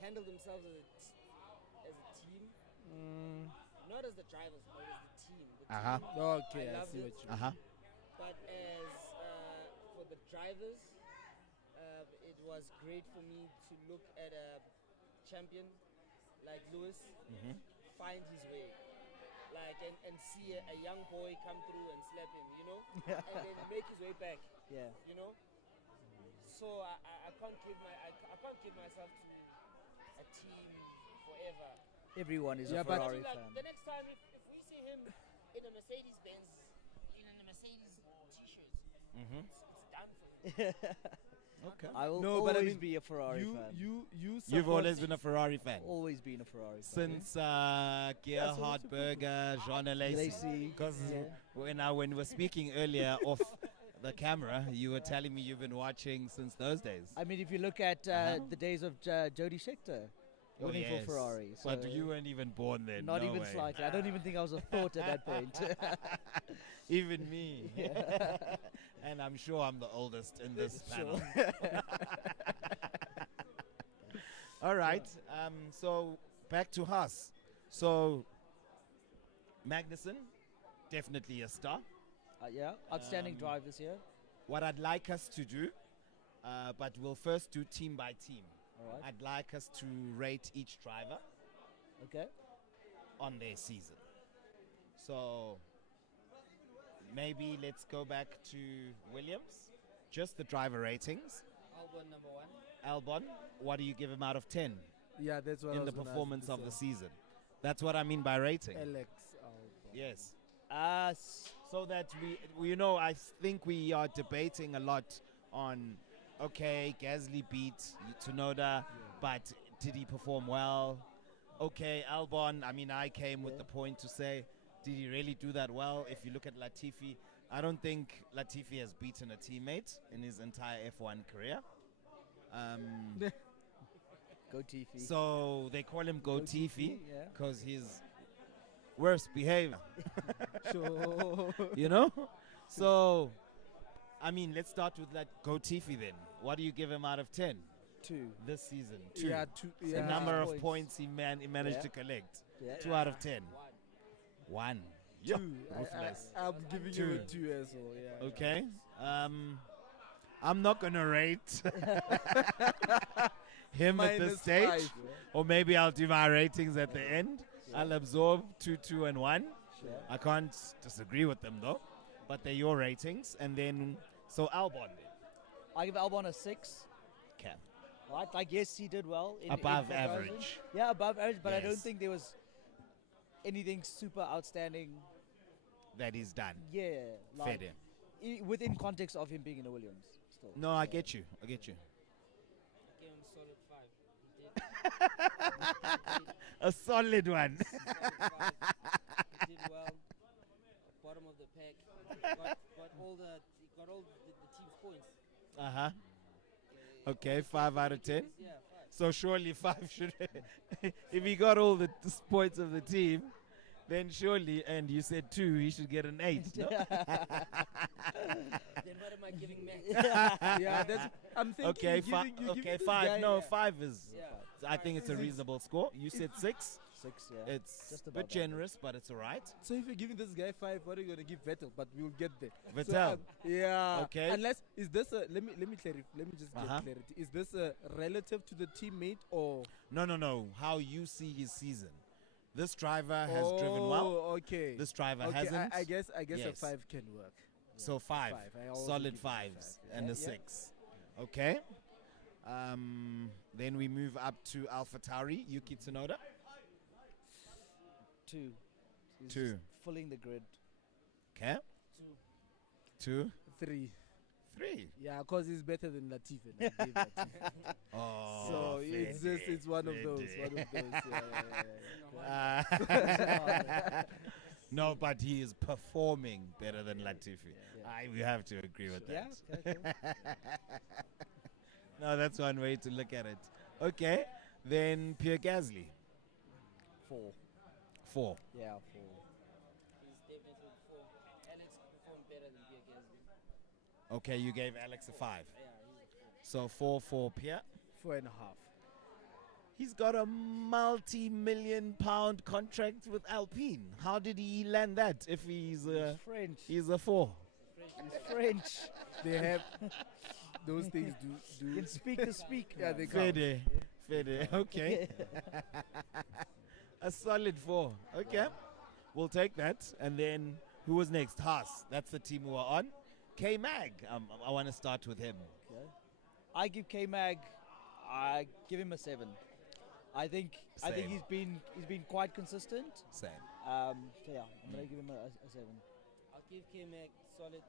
handle themselves as a team. Not as the drivers, but as the team. The Uh-huh. team, Okay, I love see it. what you mean. Uh-huh. But as for the drivers, it was great for me to look at a champion like Lewis find his way. Like and see a young boy come through and slap him, you know, and then make his way back, Yeah. you know. So I can't give myself to a team forever. Everyone is Yeah, a but- Ferrari Like, fan. the next time if we see him in a Mercedes Benz, in a Mercedes t-shirt, it's done for him. Okay. I will No, but I always mean, be a Ferrari You fan. support You've always been a Ferrari fan. Always been a Ferrari fan. Since Gerhard Berger, Jean Alesi. Lacey, Because yeah. when we were speaking earlier off the camera. You were telling me you've been watching since those days. I mean, if you look at the days of Jody Scheckter Oh, winning yes. for Ferrari, But so you weren't even born then. not no even way. slightly. I don't even think I was a thought at that point. Even me. And I'm sure I'm the oldest in this panel. All right. So back to Haas. So Magnussen, definitely a star. Yeah, outstanding drive this year. What I'd like us to do, but we'll first do team by team. All right. I'd like us to rate each driver Okay. on their season. So maybe let's go back to Williams. Just the driver ratings. Albon number 1. Albon, what do you give him out of 10 Yeah, that's what I in was the gonna ask performance you of the to season? That's what I mean by rating. say. Alex Albon. Yes. Uh, So that you know, I think we are debating a lot on, okay, Gasly beat Tsunoda, but did he perform well? Okay, Albon, I mean, I came with Yeah. the point to say, did he really do that well? If you look at Latifi, I don't think Latifi has beaten a teammate in his entire F1 career. Go Tiffy. So they call him Go Tifi yeah. because he's worst behavior. Sure. You know? So, I mean, let's start with that Gotifi then. What do you give him out of 10 2. this season? 2. Yeah, two. The Yeah. number of Points. points he managed Yeah. to collect. Yeah. 2 out of 10. 1. Two. Ruthless. I'm giving you a 2. 2 as well. Yeah. Okay. I'm not going to rate him at this Minus stage. 5. Or maybe I'll do my ratings at the end. I'll absorb 2, 2, and 1. Yeah. I can't disagree with them though. But they're your ratings. And then, so Albon. I give Albon a 6. Okay. Right, like yes, he did well. In Above comparison. average. Yeah, above average, but I don't Yes. think there was anything super outstanding. That he's done. Yeah, Fair like day. within context of him being in a Williams. Still. No, I get you. I get you. Gave him solid 5. A solid one. Solid 5. He did well. Bottom of the pack. Got all the team's points. Uh-huh. Okay, 5 out of 10. Yeah, 5. So surely 5 should... if he got all the points of the team, then surely, and you said 2, he should get an 8, no? Then what am I giving Max? Yeah, that's. I'm thinking. Okay, you're giving, you're okay, giving this 5. guy- No, 5 is... Yeah. I think it's a reasonable score. You said 6. 6, yeah. It's Just a above bit generous, but it's all right. So if you're giving this guy 5, what are you gonna give Vettel? But we'll get there. So, Vettel. yeah. Okay. Unless is this a let me clarify. Let me just get Uh-huh. clarity. Is this a relative to the teammate or? No. How you see his season. This driver has driven well. Oh, okay. This driver okay, hasn't. I guess Yes. a 5 can work. So 5. I also Solid give him a 5s 5, and a yeah. 6. Okay. Then we move up to AlphaTauri, Yuki Tsunoda. 2. He's 2. just filling the grid. Okay. 2. 3. 3. Yeah, because he's better than Latifi. and I gave Latifi. Oh. So it's fair just day, it's one of fair those. day. One of those. Yeah. No, but he is performing better than Latifi. Yeah. We have to agree with Yeah, that. okay, cool. No, that's one way to look at it. Okay. Then Pierre Gasly. 4. 4. Yeah, 4. He's definitely 4. Alex performed better than Pierre Gasly. Okay, you gave Alex a 5. Yeah, he's a 4. So 4 for Pierre. 4.5. He's got a multi-million-pound contract with Alpine. How did he land that if he's He's French. he's a 4? He's French. They have those things do. Can speak the speak. Yeah, man. they Fair count. day. Fair day. Okay. A solid 4. Okay. We'll take that. And then who was next? Haas. That's the team who are on. K-Mag. I want to start with him. Okay. I give K-Mag, I give him a 7. I think Same. he's been quite consistent. Same. So yeah, I'm gonna give him a 7. I'll give K-Mac solid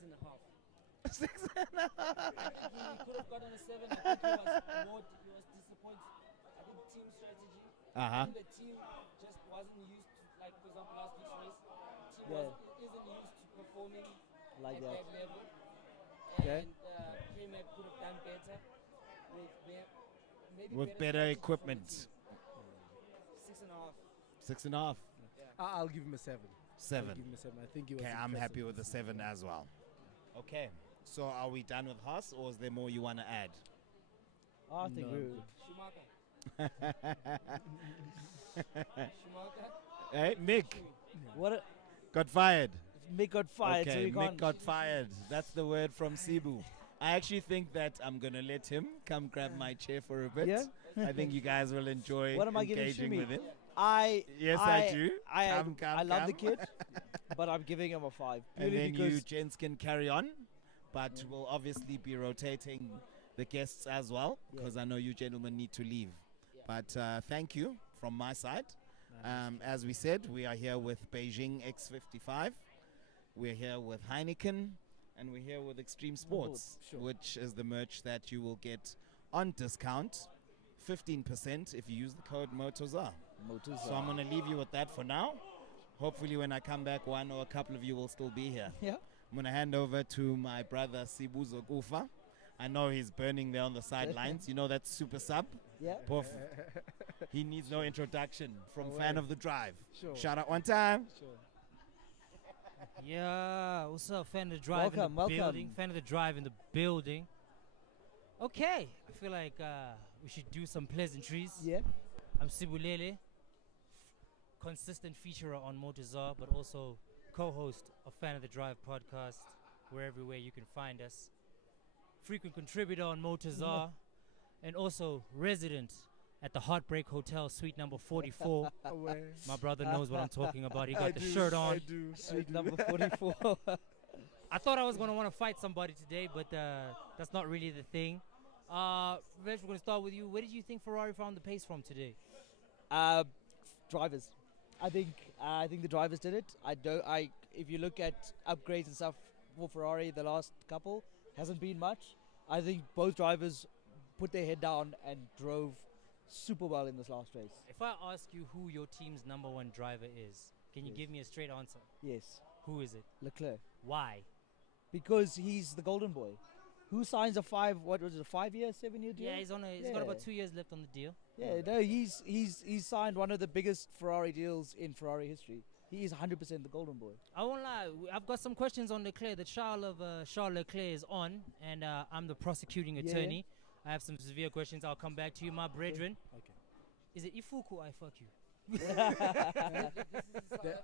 6.5. 6.5. He could have gotten a 7. I think he was disappointed. I think team strategy. I Uh-huh. think the team just wasn't used to, like for example last week's race, team Yeah. isn't used to performing Like at that. that level. Okay. And K-Mac could have done better maybe With better strategy from the equipment. team. 6.5. 6.5, I'll give him a 7. I'll 7. give him a 7. I think he was Okay, I'm impressive happy with the this 7 as well. Okay, so are we done with Haas, or is there more you want to add? Oh, I think No, we're good. Schumacher. Hey, Mick what a, got fired. Mick got fired, so Okay, we Mick can't. got fired. That's the word from Cebu. I actually think that I'm going to let him come grab my chair for a bit. Yeah? I think you guys will enjoy What am I giving engaging Shumi? with him. I Yes, I do. Come, I love the come. kid, but I'm giving him a 5. And Purely then you because gents can carry on, but we'll obviously be rotating the guests as well, Yeah. because I know you gentlemen need to leave. Yeah. But thank you from my side. As we said, we are here with Beijing X55. We're here with Heineken, and we're here with Extreme Sports, sure. which is the merch that you will get on discount, 15% if you use the code MOTOZA. Motors. So I'm going to leave you with that for now. Hopefully when I come back, one or a couple of you will still be here. Yeah. I'm going to hand over to my brother Sibuzo Gufa. I know he's burning there on the sidelines. You know that super sub? Yeah. Puff. He needs no introduction from No fan way. of the drive. Sure. Shout out one time. Sure. Yeah, what's up? Fan of the drive in Welcome, the welcome. building. Fan of the drive in the building. Okay, I feel like we should do some pleasantries. Yeah. I'm Sibulele, consistent featurer on Motozar, but also co-host of Fan of the Drive podcast, where everywhere you can find us. Frequent contributor on Motozar, and also resident at the Heartbreak Hotel, suite number 44. Away. My brother knows what I'm talking about. He I got the do, shirt on. I do. Suite number 44. I thought I was going to want to fight somebody today, but that's not really the thing. Reg, we're going to start with you. Where did you think Ferrari found the pace from today? Drivers. I think the drivers did it. If you look at upgrades and stuff for Ferrari, the last couple hasn't been much. I think both drivers put their head down and drove super well in this last race. If I ask you who your team's number one driver is, can you Yes. give me a straight answer? Yes, Who is it? Leclerc, Why? because he's the golden boy. Who signs a 5-year, 7-year deal? Yeah, he's got about Yeah. 2 years left on the deal. Yeah, no, he's signed one of the biggest Ferrari deals in Ferrari history. He is 100% the golden boy. I won't lie. I've got some questions on Leclerc. The trial of Charles Leclerc is on, and I'm the prosecuting Yeah. attorney. I have some severe questions. I'll come back to you, my brethren. Okay. Is it Ifuku I fuck you? This is South African brand.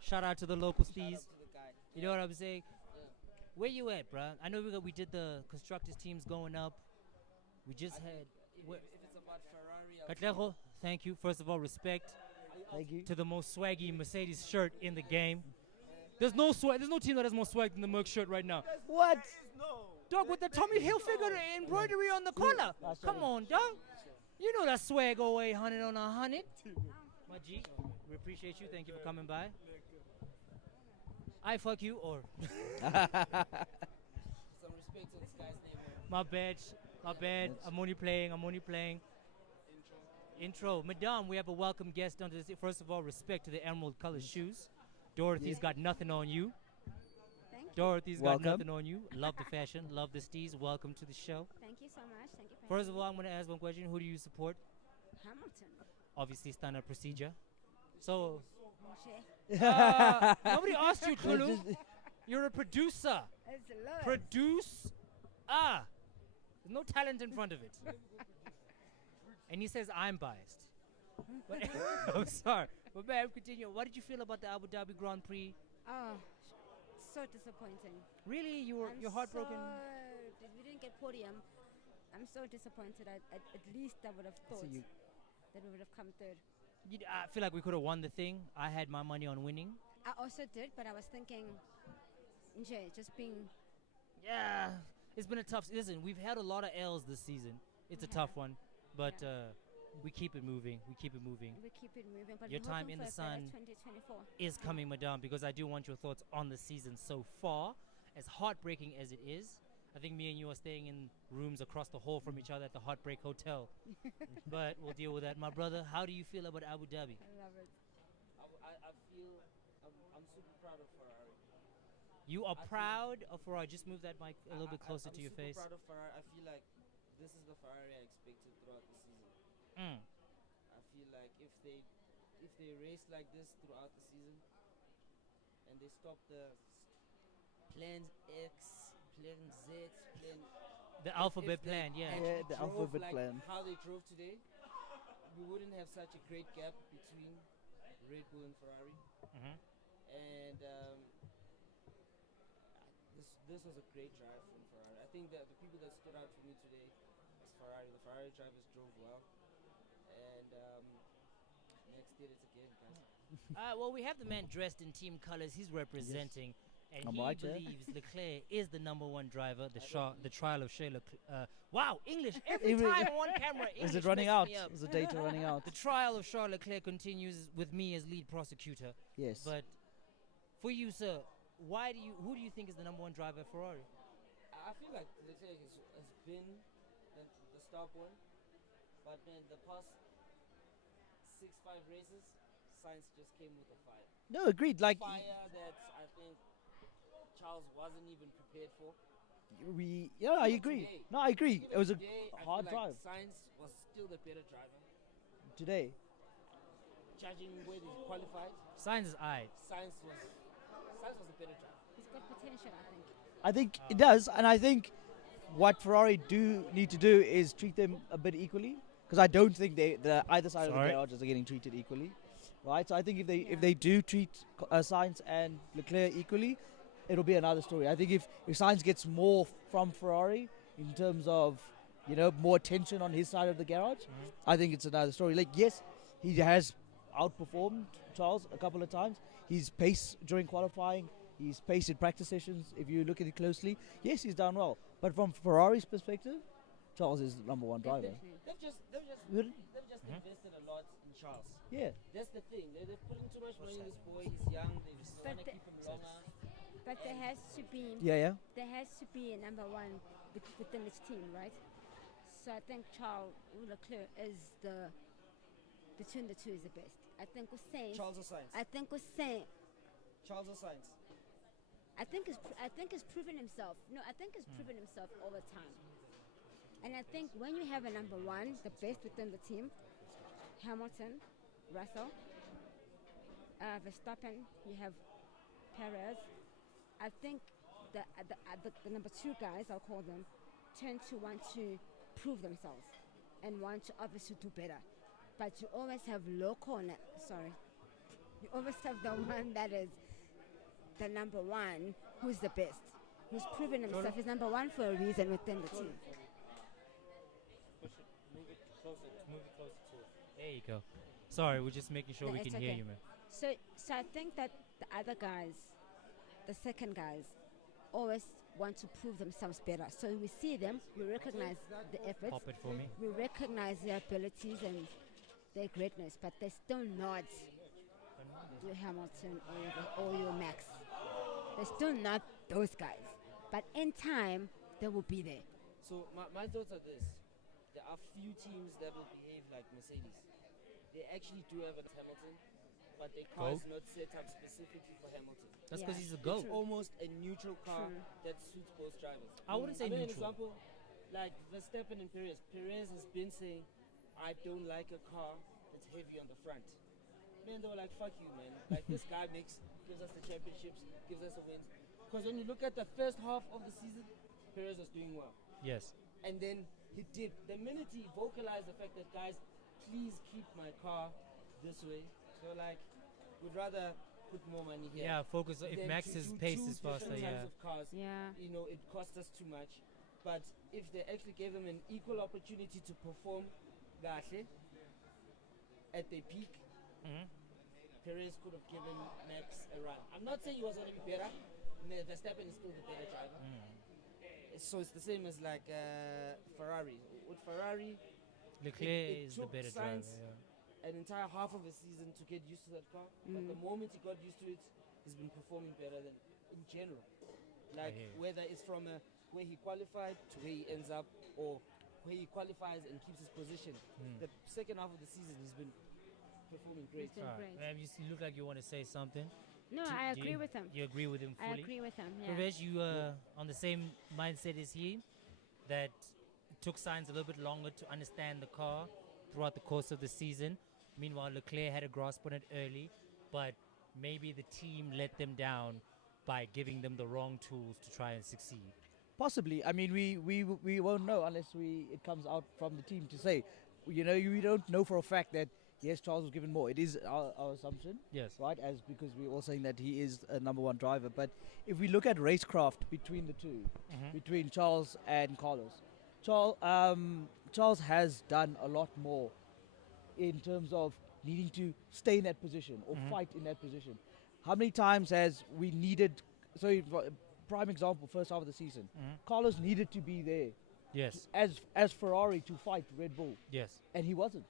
Shout out to the local Shout steez. out to the guy. You know what I'm saying? Where you at, bruh? I know we did the constructors teams going up. We just had If it's about Ferrari, I'll Katlejo, thank you. First of all, respect Thank you. to the most swaggy Mercedes shirt in the game. There's no team that has more swag than the Merc shirt right now. What? Dog, with the Tommy Hilfiger embroidery on the collar. That's Come right. on, dog. You know that swag 0800 on 100. My G, we appreciate you. Thank you for coming by. I fuck you or some respect to this guy's name. my bad. My bad. I'm only playing. Intro. Madame, we have a welcome guest under this. First of all, respect to the emerald colored shoes. Dorothy's got nothing on you. Thank you. Dorothy's Welcome. got nothing on you. Love the fashion. Love the steez. Welcome to the show. Thank you so much. Thank you for First of all, I'm going to ask one question. Who do you support? Hamilton. Obviously, standard procedure. So, Moshe. nobody asked you, Let's Tulu. just- You're a producer. It's Lewis. Produce. There's no talent in front of it. And he says I'm biased. But I'm sorry. But ma'am, continue. What did you feel about the Abu Dhabi Grand Prix? Oh, so disappointing. Really, you're heartbroken. We didn't get podium. I'm so disappointed. At least I would have thought you- that we would have come third. I feel like we could have won the thing. I had my money on winning. I also did, but I was thinking, Nje, just being. Yeah, it's been a tough. Listen, we've had a lot of L's this season. It's a tough one, but we keep it moving. We keep it moving. We keep it moving. But Your we're time hoping in for the a better sun 2024. Is coming, madame, because I do want your thoughts on the season so far. As heartbreaking as it is, I think me and you are staying in rooms across the hall from each other at the Heartbreak Hotel. But we'll deal with that. My brother, how do you feel about Abu Dhabi? I love it. I feel I'm super proud of Ferrari. You are I feel- proud of Ferrari. Just move that mic a little bit closer I'm to your super face. proud of Ferrari. I feel like this is the Ferrari I expected throughout the season. Mm. I feel like if they race like this throughout the season and they stop the plan X, plan Z, plan The if alphabet they plan, yeah. actually Yeah, the drove alphabet like plan. how they drove today, we wouldn't have such a great gap between Red Bull and Ferrari. Mhm. And this was a great drive from Ferrari. I think that the people that stood out for me today was Ferrari. The Ferrari drivers drove well, and next did it again, guys. Well, we have the man dressed in team colors. He's representing, and I'm he right, yeah. believes Leclerc is the number one driver. The trial of Shea Leclerc. Wow, English every Even- time on camera. Is English it running messes out? me up. Is the data running out? The trial of Charles Leclerc continues with me as lead prosecutor. Yes. But for you, sir, who do you think is the number one driver at Ferrari? I feel like Leclerc has been the star point, but man, the past 6-5 races, Sainz just came with a fire. No, agreed. Like Fire that I think Charles wasn't even prepared for. I agree. Today. No, I agree. Even It was a today, I hard feel like drive Sainz was still the better driver. today. Judging where they qualified, Sainz is aight. Sainz was the better driver. He's got potential, I think. I think it does, and I think what Ferrari do need to do is treat them a bit equally, because I don't think the either side of Sorry. the garages are getting treated equally, right? So I think if they do treat Sainz and Leclerc equally, it'll be another story. I think if Sainz gets more from Ferrari in terms of more attention on his side of the garage, I think it's another story. Like, yes, he has outperformed Charles a couple of times. His pace during qualifying, his pace in practice sessions, if you look at it closely, yes, he's done well. But from Ferrari's perspective, Charles is the number one driver. Definitely. They've just Good. invested a lot in Charles. Yeah. That's the thing. They're putting too much money in this boy. He's young. They just But want to the- keep him longer. But there has to be Yeah. a number one within each team, right? So I think Charles Leclerc is between the two is the best. I think Hussein. Charles or Sainz? I think Hussein. Charles or Sainz? I think he's proven himself. No, I think he's proven himself over time. And I think when you have a number one, the best within the team, Hamilton, Russell, Verstappen, you have Perez. I think the number two guys, I'll call them, tend to want to prove themselves and want to obviously do better. But you always have you always have the one that is the number one, who's the best, who's proven himself. He's number one for a reason within the team. Move it closer to it. There you go. Sorry, we're just making sure No, we it's can hear okay. you, man. So I think that the other guys, the second guys, always want to prove themselves better. So we see them, we recognize the efforts, Pop it for me. we recognize their abilities and their greatness, but they're still not your Hamilton or your Max. They're still not those guys. But in time, they will be there. So my thoughts are this. There are few teams that will behave like Mercedes. They actually do have a Hamilton, but their car is not set up specifically for Hamilton. That's Yeah. because he's a It's goat. almost a neutral car True. that suits both drivers. I wouldn't say I'll give you an neutral. example, like Verstappen and Perez. Perez has been saying, I don't like a car that's heavy on the front. Man, they were like, fuck you, man. Like, this guy gives us the championships, gives us the wins. Because when you look at the first half of the season, Perez was doing well. Yes. And then he did. The minute he vocalized the fact that, guys, please keep my car this way. So, like, we'd rather put more money here. Yeah, focus. If than to Max's do pace two is faster, different yeah. types of cars. Yeah. You know, it costs us too much. But if they actually gave them an equal opportunity to perform kahle at their peak, Mhm. Perez could have given Max a run. I'm not saying he was going to be better. Verstappen is still the better driver. So it's the same as like Ferrari. With Ferrari, Leclerc it is the took better driver. Sainz Yeah. an entire half of a season to get used to that car. But the moment he got used to it, he's been performing better than in general. Like hear you. whether it's from where he qualified to where he ends up, or where he qualifies and keeps his position. The second half of the season, he's been performing great. He's been Alright. great. Ma'am, you look like you want to say something. No, Do- I do agree you- with him. You agree with him I fully? agree with him. Yeah. Pravesh, you on the same mindset as he, that it took Sainz a little bit longer to understand the car throughout the course of the season. Meanwhile, Leclerc had a grasp on it early, but maybe the team let them down by giving them the wrong tools to try and succeed. Possibly. I mean, we won't know unless it comes out from the team to say. You know, we don't know for a fact that yes, Charles was given more. It is our assumption, Yes. right? As because we're all saying that he is a number one driver. But if we look at racecraft between the two, between Charles and Carlos, Charles has done a lot more in terms of needing to stay in that position or fight in that position. How many times has we needed? So, prime example, first half of the season, Carlos needed to be there Yes. as Ferrari to fight Red Bull, Yes. and he wasn't.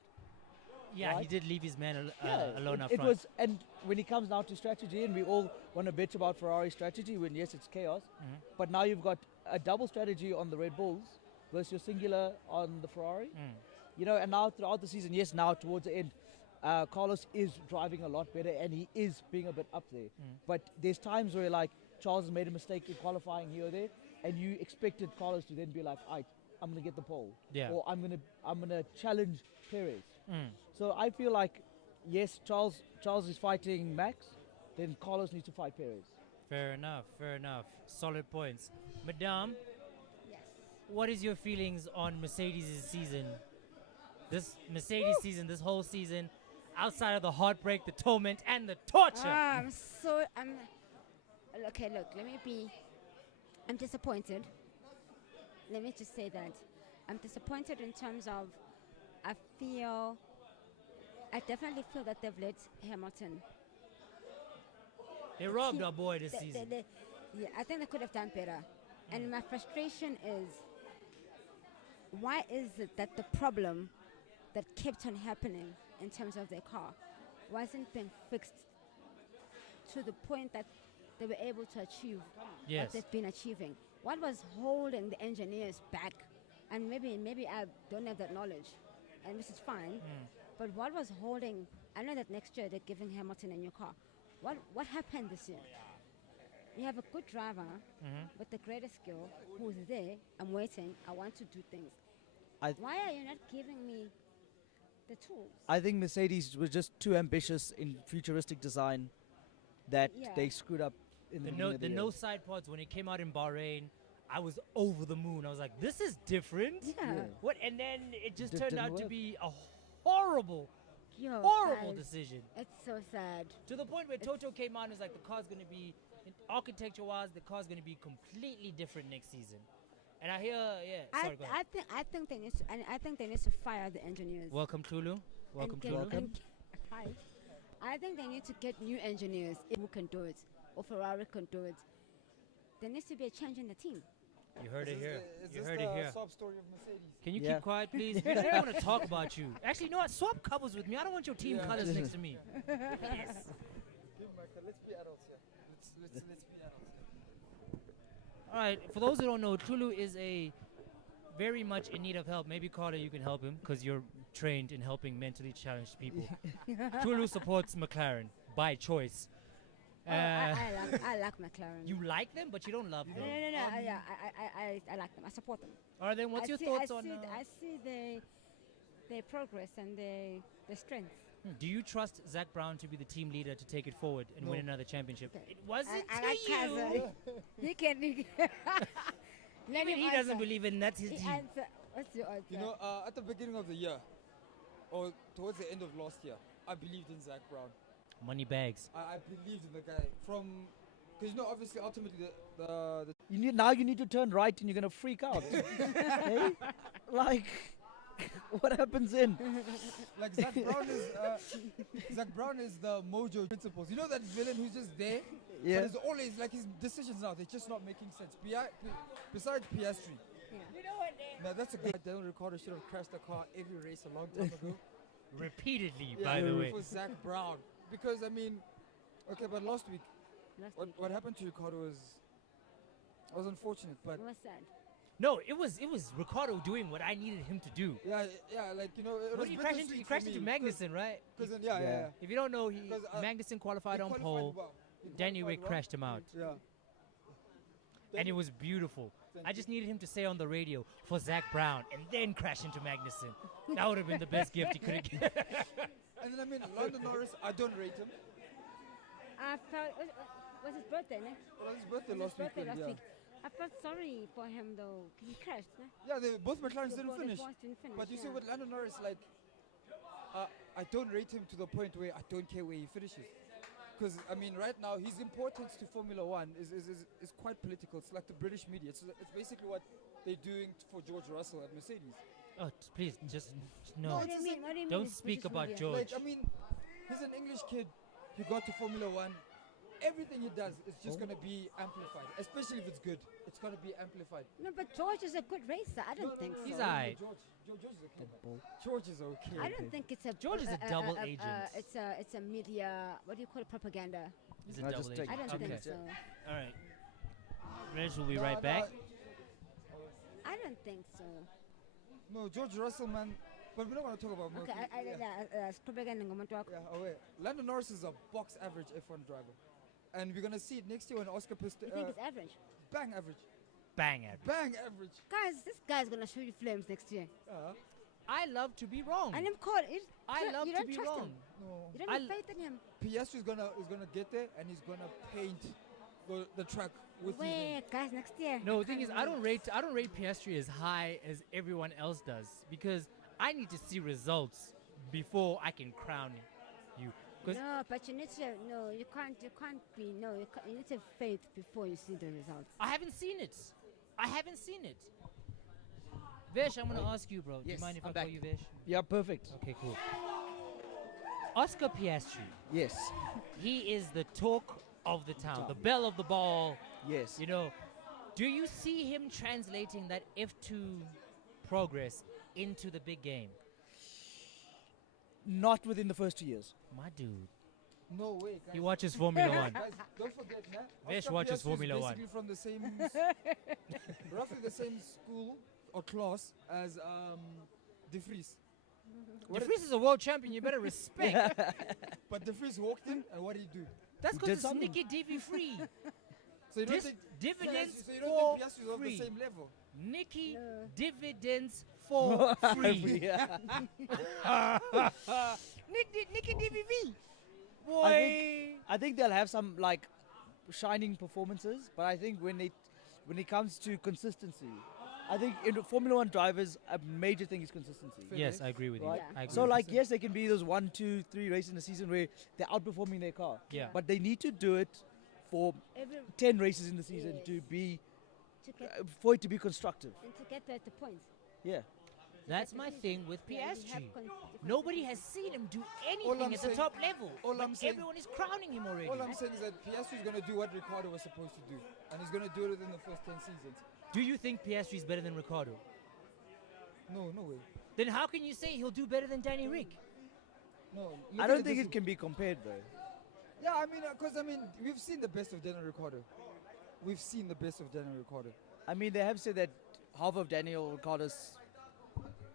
Yeah, he Right? did leave his man alone up it front. was, and when it comes down to strategy, and we all want to bitch about Ferrari strategy, when yes, it's chaos, but now you've got a double strategy on the Red Bulls versus your singular on the Ferrari. You know, and now throughout the season, yes, now towards the end, Carlos is driving a lot better, and he is being a bit up there. But there's times where like Charles has made a mistake in qualifying here or there, and you expected Carlos to then be like, "Alright, I'm gonna get the pole," Yeah. or I'm gonna challenge Perez. So I feel like, yes, Charles is fighting Max, then Carlos needs to fight Perez. Fair enough. Fair enough. Solid points. Madame, Yes. what is your feelings on Mercedes' season? This Mercedes season, this whole season, outside of the heartbreak, the torment, and the torture. I'm okay. Look, I'm disappointed. Let me just say that I'm disappointed in terms of I definitely feel that they've let Hamilton. They robbed team- our boy this they- season. Yeah, I think they could have done better. And my frustration is, why is it that the problem that kept on happening in terms of their car wasn't being fixed to the point that they were able to achieve Yes. what they've been achieving? What was holding the engineers back? And maybe I don't have that knowledge, and this is fine. But what was holding? I know that next year they're giving Hamilton a new car. What happened this year? You have a good driver with the greatest skill who's there. I'm waiting. I want to do things. Why are you not giving me the tools? I think Mercedes was just too ambitious in futuristic design that Yeah. they screwed up in the beginning of the year. no side pods when it came out in Bahrain. I was over the moon. I was like, this is different. Yeah. What? And then it just Just turned didn't out to work. be a horrible Guys, decision. It's so sad. To the point where Toto came out and was like, the car's going to be, architecture-wise, the car's going to be completely different next season. And I hear, sorry, go ahead. I think they need to fire the engineers. Welcome, Tulu. Welcome, and Tulu. and- Hi. I think they need to get new engineers who can do it, or Ferrari can do it. There needs to be a change in the team. You heard it here. Is You this heard the it here. sob story of Mercedes? Can you Yeah. keep quiet, please? We don't even want to talk about you. Actually, you know what? Swap covers with me. I don't want your team Yeah. colors next to me. Yes. Give Michael, let's be adults here. Let's be adults here. All right. For those who don't know, Tulu is a very much in need of help. Maybe Carter, you can help him because you're trained in helping mentally challenged people. Tulu supports McLaren by choice. I like McLaren. You like them, but you don't love no, them. yeah, I like them. I support them. All right, then what's I your see- thoughts I on? see, I see their progress and their strength. Do you trust Zach Brown to be the team leader to take it forward and win another championship? Okay. It wasn't I to like you. Kaiser. He can. Let Even him he doesn't answer. believe in that's his He team. answer. What's your answer? You know, at the beginning of the year, or towards the end of last year, I believed in Zach Brown. Money bags. I believed in the guy because you know, obviously, ultimately, the You need to turn right and you're gonna freak out. Hey? Like, what happens in? like Zach Brown is the mojo principles. You know that villain who's just there, Yeah. but it's always like his decisions now they're just not making sense. Besides Piastri, now that's a good. Daniel Ricciardo should have crashed the car every race a long time ago. Repeatedly, by the way. For Zach Brown, because I mean, okay, but last week, Last what week, happened to Ricciardo was unfortunate, but It was sad. No, it was Ricardo doing what I needed him to do. yeah, like you know, it was He crashed into Magnussen, right? Because Yeah. yeah. If you don't know, Because, Magnussen qualified He on qualified pole. well. Danny qualified Rick well. crashed him out, Yeah. and it was beautiful. I just needed him to say on the radio for Zach Brown and then crash into Magnussen. That would have been the best gift he could have given. And then I mean, Lando Norris, I don't rate him. I felt was his birthday, no? Well, his birthday Was his last birthday weekend, last yeah. week. I felt sorry for him though. He crashed, no? Yeah, both McLarens didn't Both finish. boys didn't finish, But you see, yeah. with Lando Norris, like, I don't rate him to the point where I don't care where he finishes. Because, I mean, right now, his importance to Formula One is quite political. It's like the British media. It's basically what they're doing for George Russell at Mercedes. Oh, please, just no. What do you mean? What do you mean? Don't it's speak British about media? George. Like, I mean, he's an English kid. He got to Formula One. Everything he does is just going to be amplified, especially if it's good. It's going to be amplified. No, but George is a good racer. I don't think He's so. aight. George is okay. George is okay. I don't think it's a George is a double agent. It's a media. What do you call it? Propaganda. He's a No, double just agent. take- I don't Okay. think so. All right. Reg will be right back. I don't think so. No, George Russell, man. But we don't want to talk about Okay, Murphy. it's propaganda ngomuntu wakho. Yeah, away. Lando Norris is a box average F1 driver. And we're going to see it next year when Oscar Pistorius. You think it's average? Bang average. Bang average. Bang average. Guys, this guy's gonna show you flames next year. I love to be wrong. And him call it. I love you to don't be trust wrong. Him. No. You don't I have l- faith in him. Piastri is gonna get there and he's gonna paint the track with his name. Wait, guys, next year. No, the thing is, can't I don't rate Piastri as high as everyone else does because I need to see results before I can crown you. Because No, but you need to. No, you can't be. No, you need to have faith before you see the results. I haven't seen it. I haven't seen it. Vesh, I'm gonna ask you, bro. Do you Yes, mind if I'm I call back. you Vesh? Yeah, perfect. Okay, cool. Oscar Piastri, Yes, he is the talk of the town, the belle of the ball. yes. You know, do you see him translating that F2 progress into the big game? Not within the first 2 years. My dude, No way, guys. he watches Formula One. Guys, don't forget, man. Vesh Oscar watches Piastri is Formula One. basically from the same, roughly the same school or class as De Vries. De Vries is a world champion. You better respect. But De Vries walked in, and what did he do? That's He because did it's something. Nicky Divi free. So you don't Dis- think dividends so you don't for think Piastri is on free. the same level? Nicky No. dividends for free. Yeah. Nicky DVV. I Boy. think, I think they'll have some like shining performances, but I think when it comes to consistency, I think in Formula One drivers a major thing is consistency. Yes, I agree with you. Right. Yeah. I agree So with like yes, there can be those 1, 2, 3 races in a season where they're outperforming their car. Yeah. But they need to do it for Every 10 races in the season Yes. to be to get for it to be constructive. and to get the points. Yeah. That's my thing with Yeah, you have Piastri. Nobody has seen him do All I'm anything at the saying- top level. all but I'm saying- everyone is crowning him already. All I'm saying is that Piastri is going to do what Ricardo was supposed to do, and he's going to do it within the first 10 seasons. Do you think Piastri is better than Ricardo? No, no way. Then how can you say he'll do better than Danny Rick? No. look I at don't think this- it can be compared though. Yeah, I mean, because we've seen the best of Daniel Ricciardo. We've seen the best of Daniel Ricciardo. I mean, they have said that half of Daniel Ricciardo's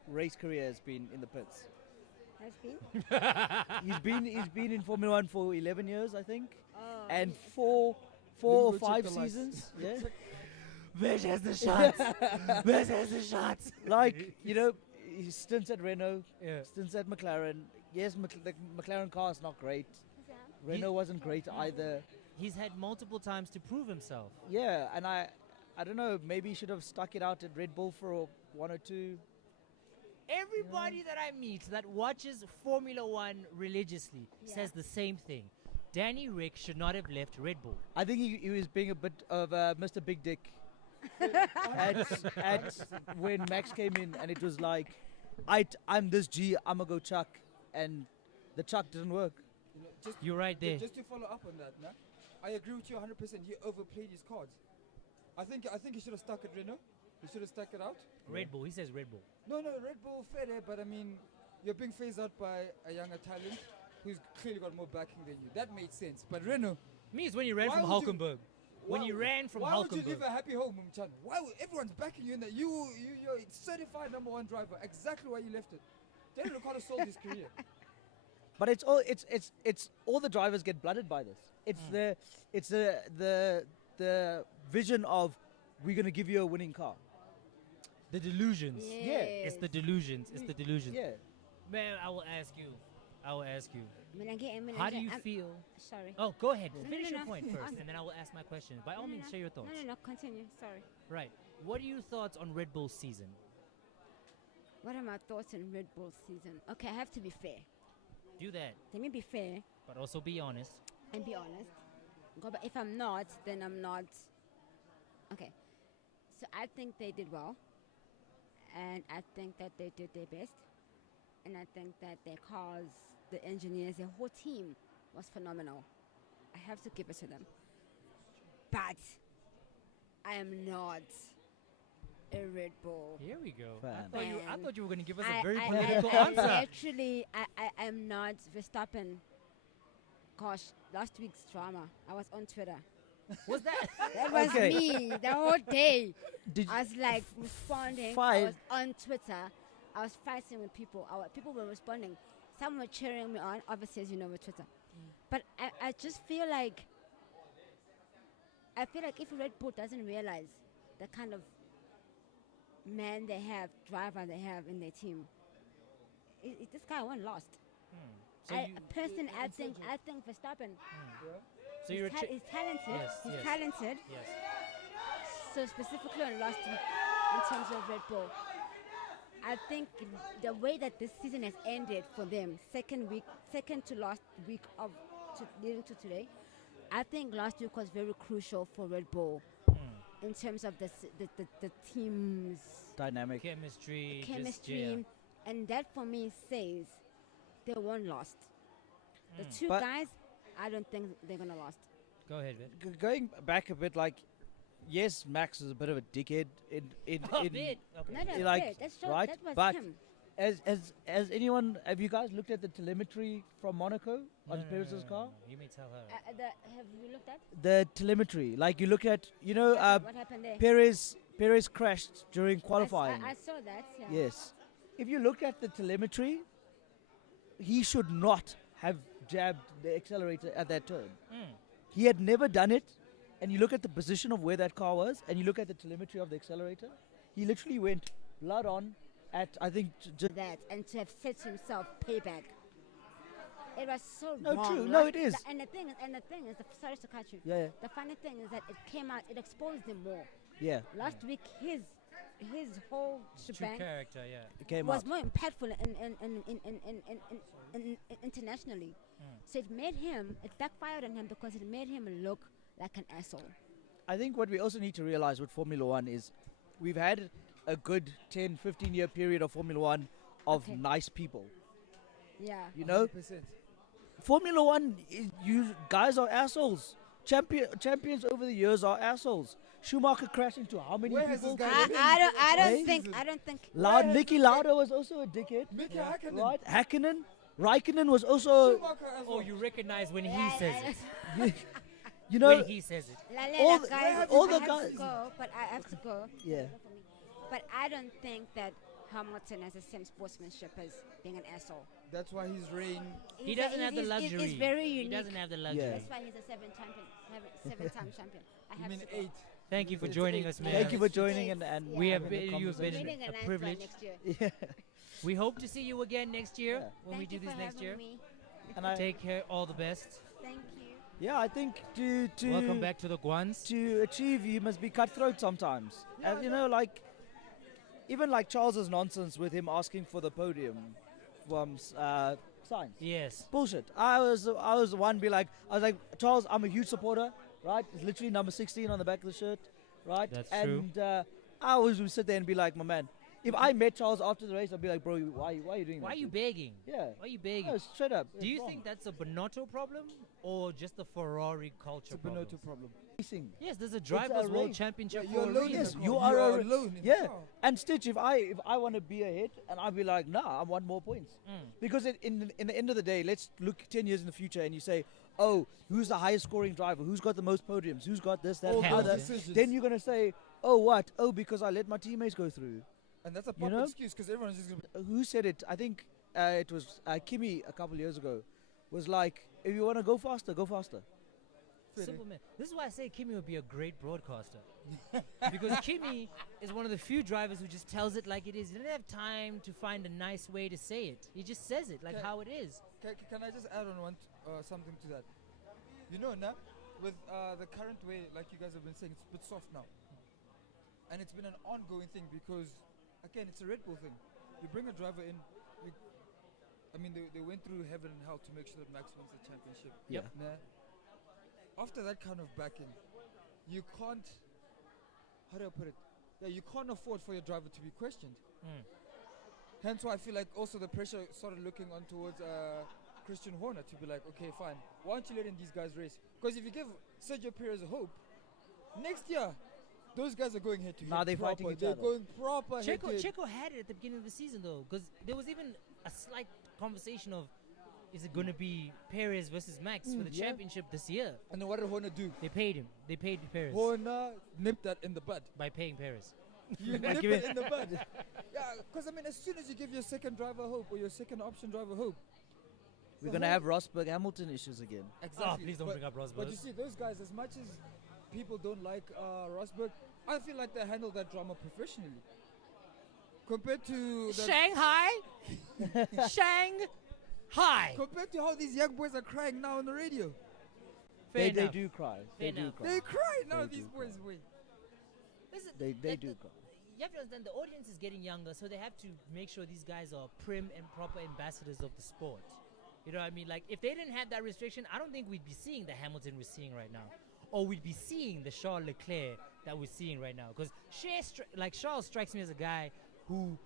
race career has been in the pits. Has been. He's been in Formula One for 11 years, I think, Oh, and yeah. four Let or me go check 5 the lights. seasons. Yeah. Vesh has the shots. Vesh has the shots. Like, you know, his stints at Renault, Yeah. stints at McLaren. Yes, the McLaren car is not great. Renault wasn't great either. He's had multiple times to prove himself. Yeah, and I don't know, maybe he should have stuck it out at Red Bull for a 1 or 2. Everybody that I meet that watches Formula One religiously Yeah. says the same thing. Danny Rick should not have left Red Bull. I think he was being a bit of Mr. Big Dick at when Max came in, and it was like, I'm this G, I'm gonna go chuck, and the chuck didn't work. You know, just, You're right there. just to follow up on that, nah? I agree with you 100%. He overplayed his cards. I think he should have stuck at Renault. He should have stuck it out. Red Bull. He says Red Bull. No, Red Bull fair there, but I mean, you're being phased out by a younger talent who's clearly got more backing than you. That made sense. But Renault, Me is when he ran Why from would you- Hulkenberg. When he ran from why would you Hulkenberg. leave a happy home, Mumchan? Why would everyone's backing you in that? You're certified #1 driver. Exactly why you left it. Daniel Ricciardo sold his career. But it's all the drivers get blooded by this. It's the vision of we're gonna give you a winning car. The delusions. Yes. It's the delusions. It's the delusions. Yeah. Man, I will ask you. Mina How do nje- you I'm feel? Sorry. Oh, go ahead. No, Finish no, your no. point first, Ask- and then I will ask my question. By all means, share your thoughts. No, continue. Sorry. Right. What are your thoughts on Red Bull's season? What are my thoughts on Red Bull season? Okay, I have to be fair. Do that, Let me be fair but also be honest. and be honest. Ngoba if I'm not, then I'm not. Okay. So I think they did well. And I think that they did their best. And I think that their cars, the engineers, the whole team was phenomenal. I have to give it to them. But I am not a Red Bull. Here we go. Fan. I thought you were going to give us I- a very I- political I answer. Actually, I am not Verstappen. Gosh, last week's drama. I was on Twitter. Was that? That was Okay. me the whole day. Did I was like responding. I Five. was on Twitter. I was fighting with people. People were responding. Some were cheering me on. Obviously, as you know, with Twitter. But I just feel like if Red Bull doesn't realize the kind of man they have, driver they have in their team, this guy won lost. So I you- think Verstappen. So you're a He's talented. Yes, He's yes. talented. yes. So specifically on last week, in terms of Red Bull, I think the way that this season has ended for them, second to last week leading to today, I think last week was very crucial for Red Bull in terms of the team's dynamic. Chemistry. just, chemistry, and that for me says they won lost. The two But- guys, I don't think they're gonna last. Go ahead, man. Going back a bit, like, yes, Max is a bit of a dickhead in A bit. Okay. No, like, wait, that's right, that was but him. Has anyone, have you guys looked at the telemetry from Monaco on No, Perez's car? You may tell her. Have you looked at The telemetry, like you look at, what happened there? Perez crashed during I s- qualifying. I saw that. Yeah. Yes. If you look at the telemetry, he should not have jabbed the accelerator at that turn. He had never done it. And you look at the position of where that car was, and you look at the telemetry of the accelerator, he literally went blood on at, I think, just. That and to have said to himself, payback. It was so No, wrong. true. No, it is. And the thing is, sorry to cut you. Yeah, The funny thing is that it came out, it exposed him more. yeah. Last week, his whole True shebang character, yeah. It came was out. more impactful internationally. So it backfired on him because it made him look like an asshole. I think what we also need to realize with Formula One is we've had a good 10, 15 year period of Formula One of Okay. nice people. Yeah. You know, 100%. Formula One, you guys are assholes. Champions over the years are assholes. Schumacher crashed into how many Where has people? this guy I been? don't Hey? think. Niki Lauda was also a dickhead. Mickey Hakkinen. Right? Raikkonen was also, Schumacher as Oh, well. you recognize when he says it. you know, When he says it. all All the- the guys, all the I have guys- to go, but I have to go. Yeah. But I don't think that Hamilton has the same sportsmanship as being an asshole. That's why his reign. He doesn't have the luxury. It's very He unique. doesn't have the luxury. Yeah. That's why he's a seven-time champion. I I have mean, to go. 8. Thank you for It's joining eight. us, man. thank you for joining and We have having a been- you've been- conversation. Winning a a ninth privilege. one next year. Yeah. We hope to see you again next year Yeah. when we Thank do you this for next having year. me. And I, Take care. All the best. Thank you. yeah, I think to Welcome back to the Guans. to achieve, you must be cutthroat sometimes. And you know, like even like Charles's nonsense with him asking for the podium from Sainz. Yes. Bullshit. I was the one be like, I was like, Charles, I'm a huge supporter, right? It's literally number 16 on the back of the shirt, right? That's true. and I always would sit there and be like, my man, if I met Charles after the race, I'd be like, bro, why are you doing that? Why are you dude?" begging? Yeah. Why are you begging? No, straight up. Do it's you wrong. think that's a Bonotto problem or just a Ferrari culture It's a problem? Bonotto problem. Racing. Yes, there's a drivers' a world race. championship You're for a alone in reason. Yes, the you car. are You're a- alone in Yeah. the car. And Stitch, if I want to be ahead, and I'd be like, nah, I want more points. Because in the end of the day, let's look 10 years in the future and you say, oh, who's the highest scoring driver? Who's got the most podiums? Who's got this, that, All and those the other? decisions. Then you're going to say, oh, what? Oh, because I let my teammates go through. And that's a you pop know? excuse because everyone's just going to Who said it? I think it was Kimi a couple years ago, was like, if you want to go faster, go faster. Simple man. This is why I say Kimi would be a great broadcaster. Because Kimi is one of the few drivers who just tells it like it is. He doesn't have time to find a nice way to say it. He just says it like how it is. Can I just add on something to that? You know, now with the current way, like you guys have been saying, it's a bit soft now, and it's been an ongoing thing because, again, it's a Red Bull thing. You bring a driver in. They went through heaven and hell to make sure that Max wins the championship. Yep. Nah. After that kind of backing, you can't. How do I put it? Yeah, you can't afford for your driver to be questioned. Hence why I feel like also the pressure started looking on towards Christian Horner to be like, okay, fine, why aren't you letting these guys race? Because if you give Sergio Perez a hope, next year, those guys are going head to head. Now they're proper. fighting each They're other. going proper head to head. Checo had it at the beginning of the season though, because there was even a slight conversation of, is it going to be Perez versus Max for the championship this year? And then what did Horner do? They paid him. They paid Perez Horner nipped that in the bud. by paying Perez. You nip it in the bud. Yeah, because as soon as you give your second driver hope or your second option driver hope, We're going to have Rosberg Hamilton issues again. exactly. Oh, please don't but, bring up But you Rosberg. see, those guys, as much as people don't like Rosberg, I feel like they handle that drama professionally. Compared to the, Shanghai, Shanghai. compared to how these young boys are crying now on the radio. Fair They enough. do cry. Fair They do enough. cry. They cry now, They these do boys. cry. Wait. Listen, They like do the- cry. You have to understand the audience is getting younger, so they have to make sure these guys are prim and proper ambassadors of the sport. You know what I mean? Like, if they didn't have that restriction, I don't think we'd be seeing the Hamilton we're seeing right now. Or we'd be seeing the Charles Leclerc that we're seeing right now. Because Charles strikes me as a guy who,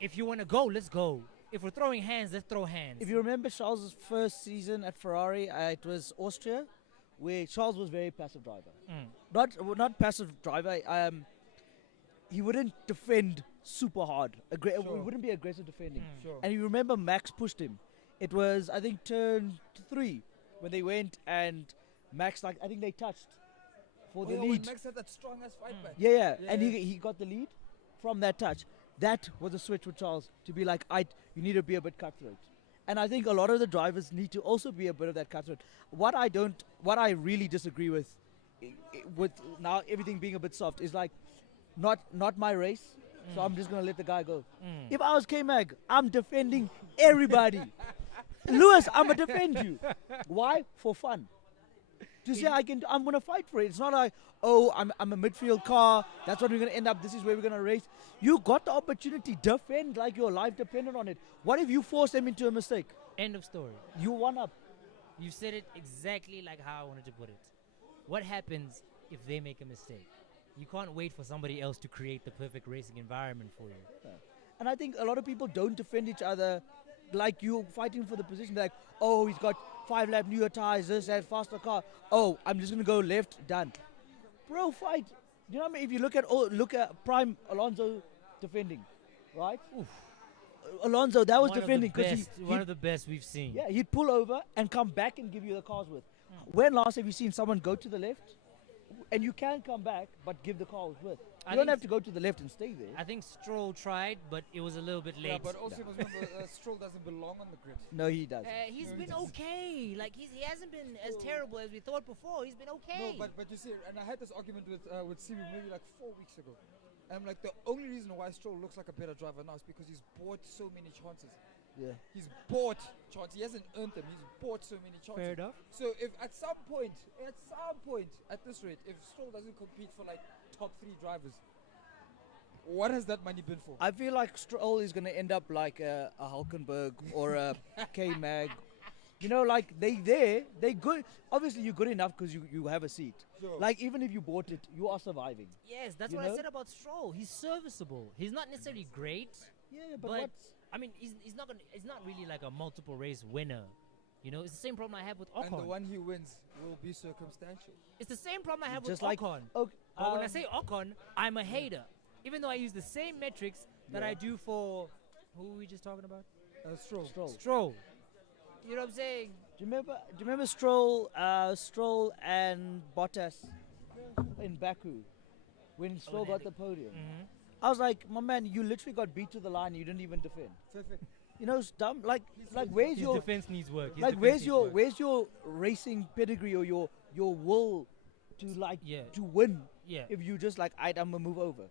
if you want to go, let's go. If we're throwing hands, let's throw hands. If you remember Charles' first season at Ferrari, it was Austria, where Charles was very passive driver. Not passive driver. He wouldn't defend super hard. He wouldn't be aggressive defending. Sure. And you remember Max pushed him. It was, I think, turn 3 when they went and Max, I think they touched for the When lead. Max had that strong ass fight back. Yeah. And Yeah. he got the lead from that touch. That was a switch with Charles to be like, you need to be a bit cutthroat. And I think a lot of the drivers need to also be a bit of that cutthroat. What I really disagree with now everything being a bit soft is like, not my race, so I'm just gonna let the guy go. If I was K-Mag, I'm defending everybody. Lewis, I'm gonna defend you. Why? For fun. To say I'm gonna fight for it. It's not like, oh, I'm a midfield car. That's what we're gonna end up. This is where we're gonna race. You got the opportunity. Defend like your life depended on it. What if you force them into a mistake? End of story. You won up. You said it exactly like how I wanted to put it. What happens if they make a mistake? You can't wait for somebody else to create the perfect racing environment for you. And I think a lot of people don't defend each other like you fighting for the position. Like, oh, he's got 5-lap newer tires, this, that, faster car. Oh, I'm just going to go left, done. Bro, fight. You know what I mean? If you look at Prime Alonso defending, right? Alonso, that was One of the defending because best- one of the best we've seen. yeah, he'd pull over and come back and give you the cars with. When last have you seen someone go to the left? And you can come back, but give the cars with. I You don't think have to go to the left and stay there. I think Stroll tried, but it was a little bit late. Yeah, but also you must remember, Stroll doesn't belong on the grid. No, he doesn't. He's No, he been doesn't. okay. Like he hasn't been as terrible as we thought before. He's been okay. No, but you see, and I had this argument with Sibu maybe like 4 weeks ago. And I'm like, the only reason why Stroll looks like a better driver now is because he's bought so many chances. Yeah. He's bought chances. He hasn't earned them. He's bought so many chances. Fair enough. So if at some point, at this rate, if Stroll doesn't compete for like top 3 drivers, what has that money been for? I feel like Stroll is going to end up like a Hulkenberg or a K-Mag. You know, like they good. Obviously, you're good enough because you have a seat. Sure. Like, even if you bought it, you are surviving. Yes, that's You what I know? said about Stroll. He's serviceable. He's not necessarily great, Yeah, but I mean, he's not really like a multiple race winner. You know, it's the same problem I have with And the Ocon. one he wins will be circumstantial. It's the same problem I have just with like Ocon. okay, But when I say Ocon, I'm a hater. Even though I use the same metrics that I do for who were we just talking about? Stroll. Stroll. You know what I'm saying? do you remember Stroll and Bottas in Baku when Stroll when got they- the podium? Mm-hmm. I was like, my man, you literally got beat to the line. You didn't even defend. Fair. You know, it's dumb. Like where's His your defense needs work. His like defense where's needs your work. where's your racing pedigree or your will to Yeah. to win Yeah, if you just like I'm gonna move over.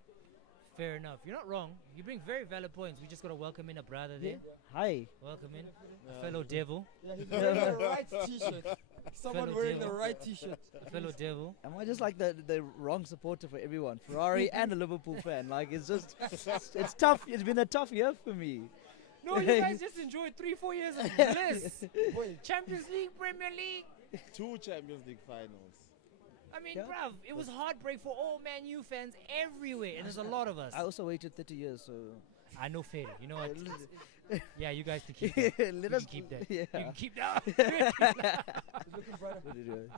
fair enough. You're not wrong. You bring very valid points. We just gotta welcome in a brother there. Hi. Welcome in a fellow devil. Yeah, he's wearing the right T-shirt. Someone Fellow wearing the devil. right T-shirt. A fellow devil. Am I just like the wrong supporter for everyone? Ferrari and a Liverpool fan. Like it's just it's tough. It's been a tough year for me. No, you guys just enjoyed 3-4 years of bliss. Champions League, Premier League. 2 Champions League finals. I mean, Yeah. bruv, it was heartbreak for all Man U fans everywhere, and there's a lot of us. I also waited 30 years, so I know fair. You know what? Yeah, you guys can keep that. You let can us keep that. Yeah. You can keep that. What it is.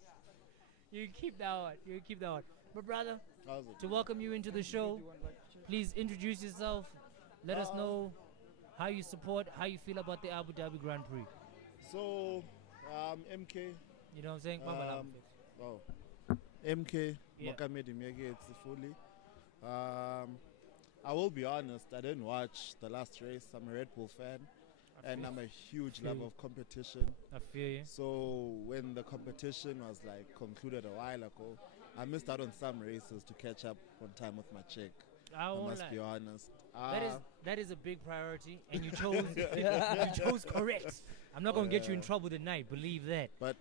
You can keep that one. You can keep that one. But brother, How's it? to welcome you into the show, please introduce yourself. Let us know how you support, how you feel about the Abu Dhabi Grand Prix. So, MK. You know what I'm saying? Bamba Um, oh. MK. Yeah. Mohamed Imyege fully. I will be honest, I didn't watch the last race. I'm a Red Bull fan. And I'm a huge feel lover you. of competition. I feel you. So when the competition was like concluded a while ago, I missed out on some races to catch up on time with my chick. I I won't must lie. be honest. That is a big priority, and you chose you chose correct. I'm not gonna get you in trouble tonight. Believe that. But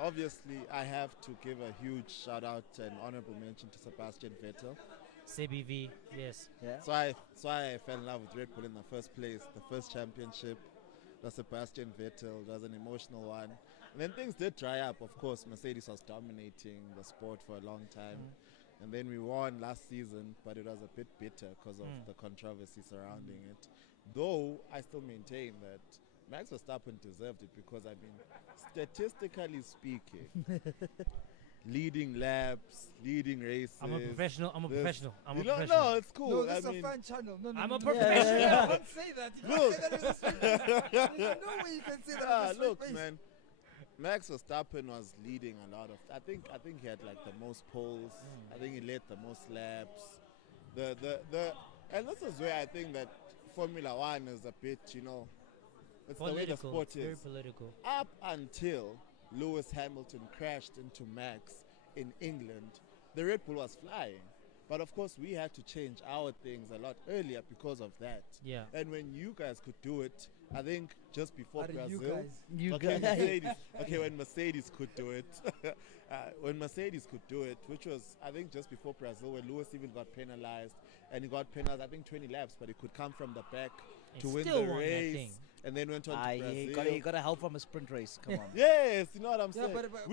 obviously I have to give a huge shout out and honorable mention to Sebastian Vettel. CBV, yes. Yeah. So I fell in love with Red Bull in the first place, the first championship. The Sebastian Vettel was an emotional one. And then things did dry up. Of course, Mercedes was dominating the sport for a long time. And then we won last season, but it was a bit bitter because of the controversy surrounding it. Though I still maintain that Max Verstappen deserved it because, I mean, statistically speaking, leading laps, leading races. I'm a professional. I'm a this- professional. I'm a you know, professional. no, it's cool. No, this I is a mean, fan channel. No, no, I'm no, a no. professional. You can't say that. You Look. can't say that with a straight face. There's no way you can say that ah, with a straight look, face. man. Max Verstappen was leading a lot of. I think he had like the most poles. I think he led the most laps. And this is where I think that Formula One is a bit, you know, it's the way the Political. sport It's very is. political. Up until Lewis Hamilton crashed into Max in England, the Red Bull was flying. But of course, we had to change our things a lot earlier because of that. Yeah. And when you guys could do it, I think just before What are you Brazil. guys? You Okay, guys. Mercedes. Okay, when Mercedes could do it, when Mercedes could do it, which was I think just before Brazil, when Lewis even got penalized, and he got penalized I think 20 laps, but he could come from the back And to win still the won that race, thing. and then went on to he Brazil. got a help from a sprint race. Come on. Yes, you know what I'm Yeah, saying. but-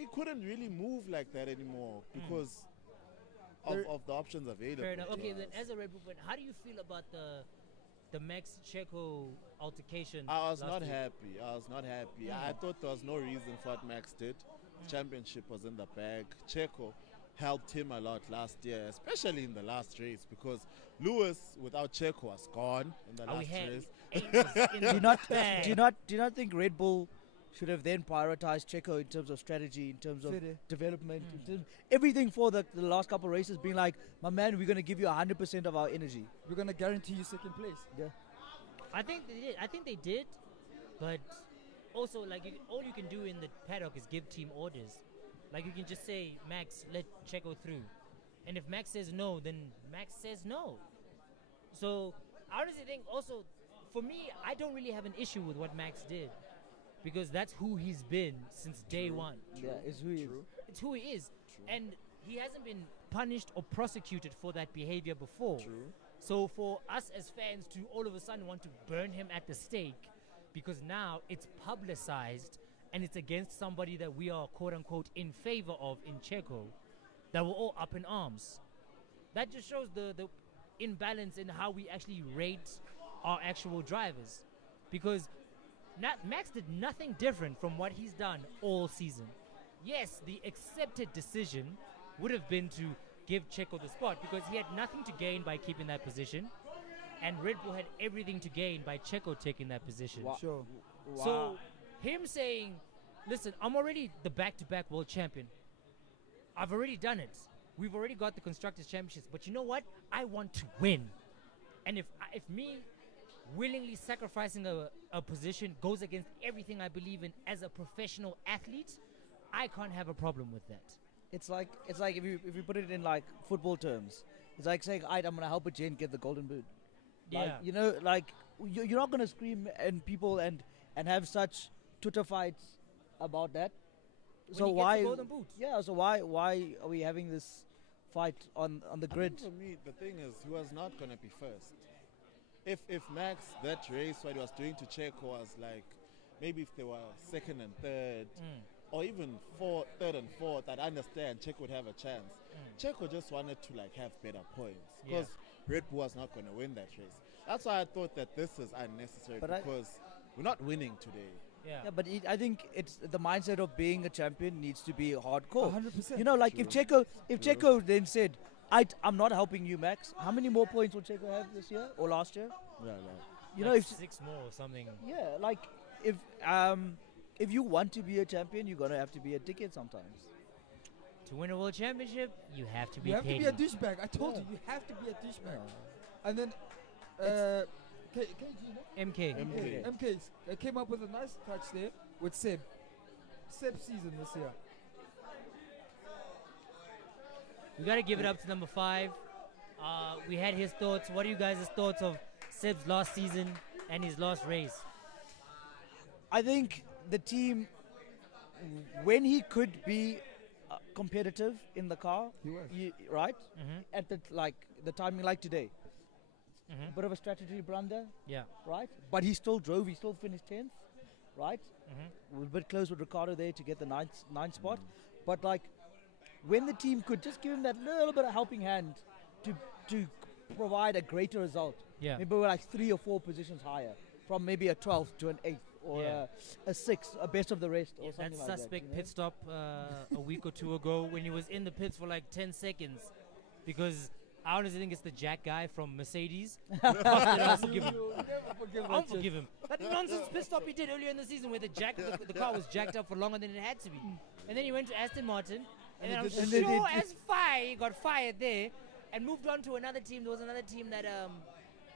We couldn't really move like that anymore because of the options available. Fair enough. to Okay, us. then as a Red Bull fan, how do you feel about the Max Checo altercation? I was last not week? happy. I was not happy. I thought there was no reason for what Max did. Championship was in the bag. Checo helped him a lot last year, especially in the last race, because Lewis without Checo was gone in the Oh, we last had race. aces in do the you not bag. do you not think Red Bull should have then prioritized Checo in terms of strategy, in terms of Fede. development, in terms everything for the last couple of races, being like, my man, we're gonna give you 100% of our energy. We're gonna guarantee you second place. Yeah. I think they did. I think they did, but also like all you can do in the paddock is give team orders. Like you can just say, Max, let Checo through, and if Max says no, then Max says no. So I honestly think also, for me, I don't really have an issue with what Max did, because that's who he's been since day one. Yeah, it's who he is. It's who he is, and he hasn't been punished or prosecuted for that behavior before. So for us as fans to all of a sudden want to burn him at the stake because now it's publicized and it's against somebody that we are quote unquote in favor of in Checo, that we're all up in arms. That just shows the imbalance in how we actually rate our actual drivers, because Max did nothing different from what he's done all season. Yes, the accepted decision would have been to give Checo the spot because he had nothing to gain by keeping that position, and Red Bull had everything to gain by Checo taking that position. Sure. So him saying, listen, I'm already the back-to-back world champion. I've already done it. We've already got the Constructors' Championships. But you know what? I want to win. And if me, willingly sacrificing a position goes against everything I believe in as a professional athlete, I can't have a problem with that. It's like if you put it in like football terms, it's like saying, "I'm gonna help a gent get the golden boot." Like, Yeah. you know, like you're not gonna scream and people and have such Twitter fights about that. When So he gets the why? golden boot. Yeah. So why are we having this fight on the I grid? think for me, the thing is, he was not going to be first. If Max, that race, what he was doing to Checo was like, maybe if they were second and third, or even third and fourth, I'd understand Checo would have a chance. Checo just wanted to like have better points Yeah. because Red Bull was not going to win that race. That's why I thought that this is unnecessary But because we're not winning today. Yeah. Yeah, but I think it's the mindset of being a champion needs to be hardcore. 100%. You know, like if Checo then said, I'm not helping you, Max. How many more points will Checo have this year or last year? Yeah, You know, Like if 6 more or something. yeah, like if you want to be a champion, you're gonna have to be a dickhead sometimes. To win a world championship, you have to be You have to petty. be a douchebag. I told Yeah. you have to be a douchebag. Yeah. And then, KG, no? MK. MK. MK came up with a nice touch there with Seb. Seb's season this year. We got to give it up to number 5. We had his thoughts. What are you guys' thoughts of Seb's last season and his last race? I think the team, when he could be competitive in the car, He was. right? Mm-hmm. At the timing like today, Mm-hmm. bit of a strategy blunder, Yeah. right? But he still drove. He still finished 10th, right? Mm-hmm. We're a bit close with Ricardo there to get the ninth spot. But like, when the team could just give him that little bit of helping hand to provide a greater result. Yeah. Maybe we're like 3 or 4 positions higher, from maybe a 12th to an 8th or Yeah. a 6th, a best of the rest or Yeah, that something like suspect that. pit stop a week or 2 ago when he was in the pits for like 10 seconds because I honestly think it's the Jack guy from Mercedes. I'll forgive him. I'll forgive him. That nonsense pit stop he did earlier in the season where the car was jacked up for longer than it had to be. And then he went to Aston Martin and then I'm And they sure did- as fire he got fired there and moved on to another team. There was another team that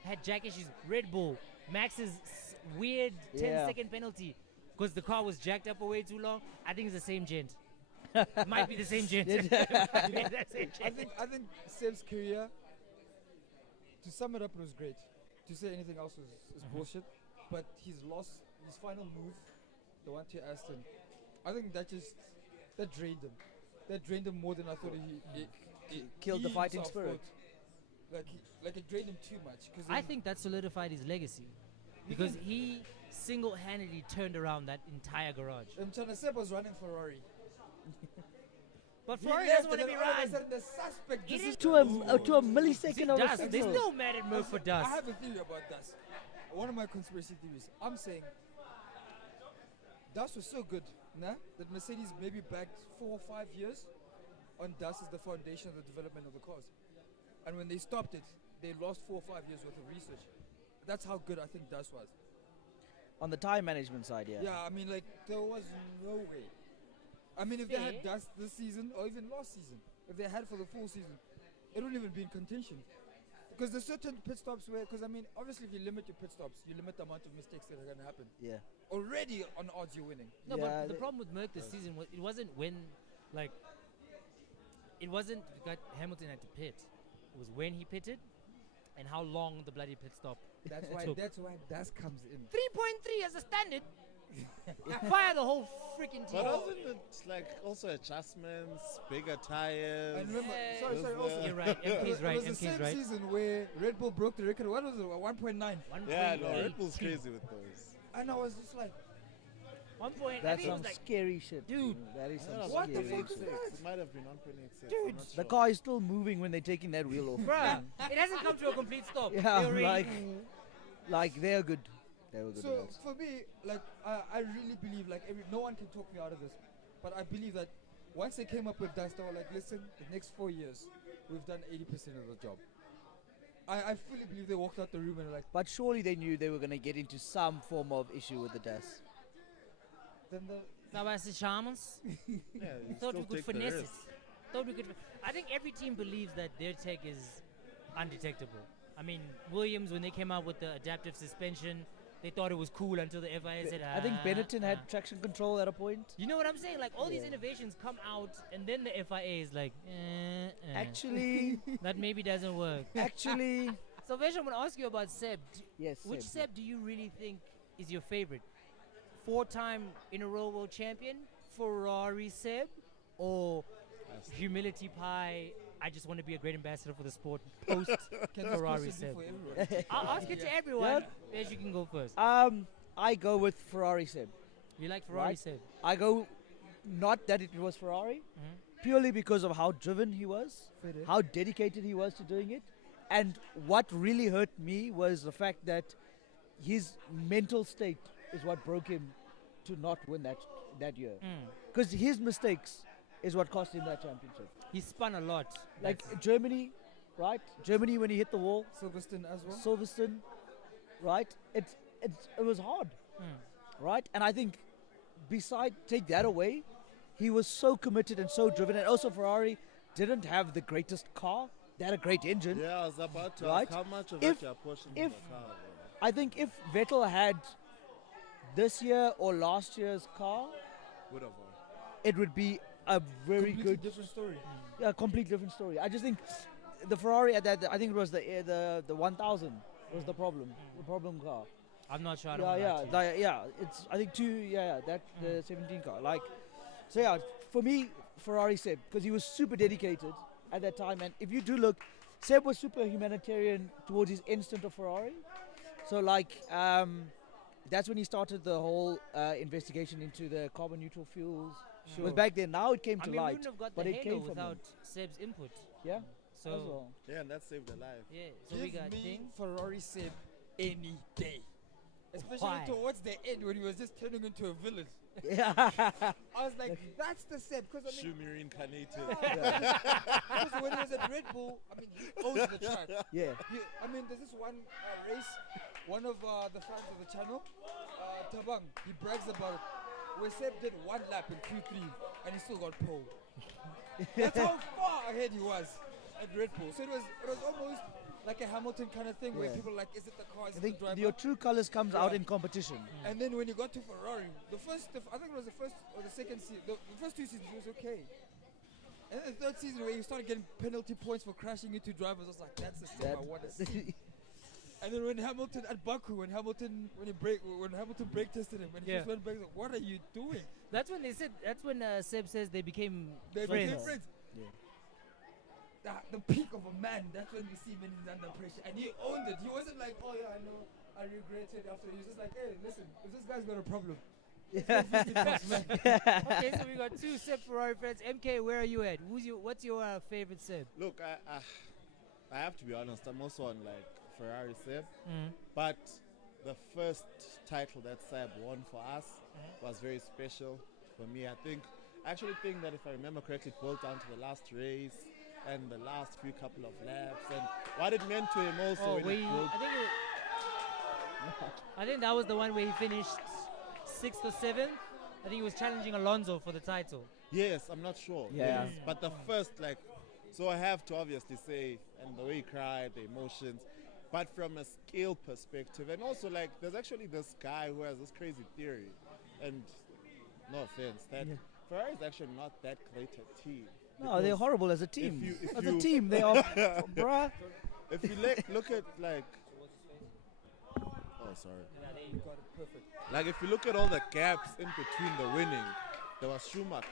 had Jack issues. Red Bull. Max's weird 10-second penalty because the car was jacked up for way too long. I think it's the same gent. Might be the same gent. Might be the same gent. I think Seb's career, to sum it up, it was great. To say anything else is bullshit. But his final move, the one to Aston, I think that drained him. That drained him more than I thought he Killed the he fighting himself spirit. thought. Like it drained him too much. I think that solidified his legacy because he single-handedly turned around that entire garage. Seb was running Ferrari. But He Ferrari left doesn't want to and be then all of a run. sudden the suspect It is decision- To a millisecond of a Dust. They're signal. still mad at Murph for I dust. have a theory about Dust. One of my conspiracy theories. I'm saying Dust was so good, nah, that Mercedes maybe backed 4 or 5 years on Dust as the foundation of the development of the cars. And when they stopped it, they lost 4 or 5 years worth of research. That's how good I think Dust was. On the time management side, yeah. Yeah, I mean, like, there was no way. I mean, if they had Fair. Dust this season or even last season, if they had for the full season, it wouldn't even be in contention. Because there's certain pit stops where, because I mean, obviously if you limit your pit stops, you limit the amount of mistakes that are going to happen. Yeah. Already on odds you're winning. No, Yeah, but the they- problem with Merck this season was it wasn't when, like, it wasn't that Hamilton had to pit. It was when he pitted and how long the bloody pit stop. That's why took. Dust comes in. 3.3 as a standard. Fire the whole freaking team. But wasn't it like also adjustments, bigger tires? And remember, Yeah. sorry, Was also. the- You're right. MK's right. It was the MK's same right. season where Red Bull broke the record. What was it? 1.9. Yeah, no, 1.8. Red Bull's crazy with those. And I was just like, 1 point. I That's think it some was like, scary shit. Dude. That is I some don't know, What the scary fuck is shit. that? It might have been 1.86. Dude, I'm not The sure. car is still moving when they're taking that wheel off. bruh, it hasn't come to a complete stop. Yeah, They already- like they're good. They were good. so with that. for me, like, I really believe, like, no one can talk me out of this. But I believe that once they came up with Dust, they were like, listen, the next 4 years, we've done 80% of the job. I fully believe they walked out the room and were like, But surely they knew they were going to get into some form of issue with the DAS. then the That was the Shamans. Yeah, you Thought still we could take the finesse it. risk. Thought we could. I think every team believes that their tech is undetectable. I mean, Williams, when they came out with the adaptive suspension, they thought it was cool until the FIA said, I think Benetton had ah." traction control at a point. You know what I'm saying? Like, all these Yeah. innovations come out, and then the FIA is like, Actually, that maybe doesn't work. actually, So, Vesh, I'm going to ask you about Seb. yes. Which Seb. Seb do you really think is your favorite? 4-time in a row world champion, Ferrari Seb, or humility pie? I just want to be a great ambassador for the sport. Post Can this Ferrari question be Seb. for everyone? I'll ask it to everyone. Vesh, you can go first. I go with Ferrari Seb. You like Ferrari Right. Seb? I go, not that it was Ferrari, Mhm. purely because of how driven he was, how dedicated he was to doing it, and what really hurt me was the fact that his mental state is what broke him to not win that year. Because his mistakes is what cost him that championship. He spun a lot. Like That's- Germany, right? Germany when he hit the wall, Silverstone as well. Silverstone, right? It was hard, right? And I think, take that away, he was so committed and so driven, and also Ferrari didn't have the greatest car. They had a great engine. Yeah, I was about to Right? ask how much of If- it you're pushing if- from the car. I think if Vettel had this year or last year's car, Would have won. it would be a very Completely good, different story. yeah, complete different story. I just think the Ferrari at that, I think it was the 1000 was the problem car. I'm not sure. I don't Yeah, wanna yeah, lie to you. it's I think the 17 car. Like, so yeah, for me, Ferrari Seb, because he was super dedicated at that time, and if you do look, Seb was super humanitarian towards his instant of Ferrari. So like, that's when he started the whole investigation into the carbon neutral fuels. It was back then. Now it came I to mean, we light, wouldn't have got but the it halo came from him. without Seb's input. Yeah, So, as well. Yeah, and that saved a life. yeah. So we Give got me Ding. Ferrari Seb any day. Especially Why? towards the end when he was just turning into a villain. Yeah, I was like, that's the Seb. Because I mean, Schumi reincarnated. because when he was at Red Bull, I mean, he owns the track. yeah. I mean, there's this one race, one of the fans of the channel, Tabang, he brags about it, where Seb did one lap in Q3 and he still got pole. That's how far ahead he was at Red Bull. So it was almost like a Hamilton kind of thing where Yeah. people are like, is it the car, is I it think the driver? your true colors comes out Yeah. in competition. And then when you got to Ferrari, I think it was the first or the second season, the first 2 seasons it was okay. And then the third season where you started getting penalty points for crashing into drivers, I was like, that's the Seb I want to see. And then when Hamilton at Baku, when Hamilton brake tested him, and he Yeah. just went back, like, what are you doing? That's when they said. That's when Seb says they became They friends. became friends. Yeah. The peak of a man, that's when we see when he's under pressure. And he owned it. He wasn't like, oh yeah, I know, I regret it after. He was just like, hey, listen, if this guy's got a problem, Okay, so we got 2 Seb Ferrari fans. MK, where are you at? What's your favorite Seb? Look, I have to be honest. I'm also on like Ferrari Seb, Mm. but the first title that Seb won for us was very special for me. I actually think that if I remember correctly, it boiled down to the last race and the last few couple of laps and what it meant to him also. Oh, when where it he, broke. I think that was the one where he finished 6th or 7th. I think he was challenging Alonso for the title. Yes, I'm not sure. Yeah. Yes. But the first, so I have to obviously say, and the way he cried, the emotions, but from a skill perspective, and also there's actually this guy who has this crazy theory, and no offense, that Ferrari is actually not that great a team. No, they're Because horrible as a team. if As a you- team, they are, bruh. If you look at oh sorry. got it perfect. Like if you look at all the gaps in between the winning, there was Schumacher,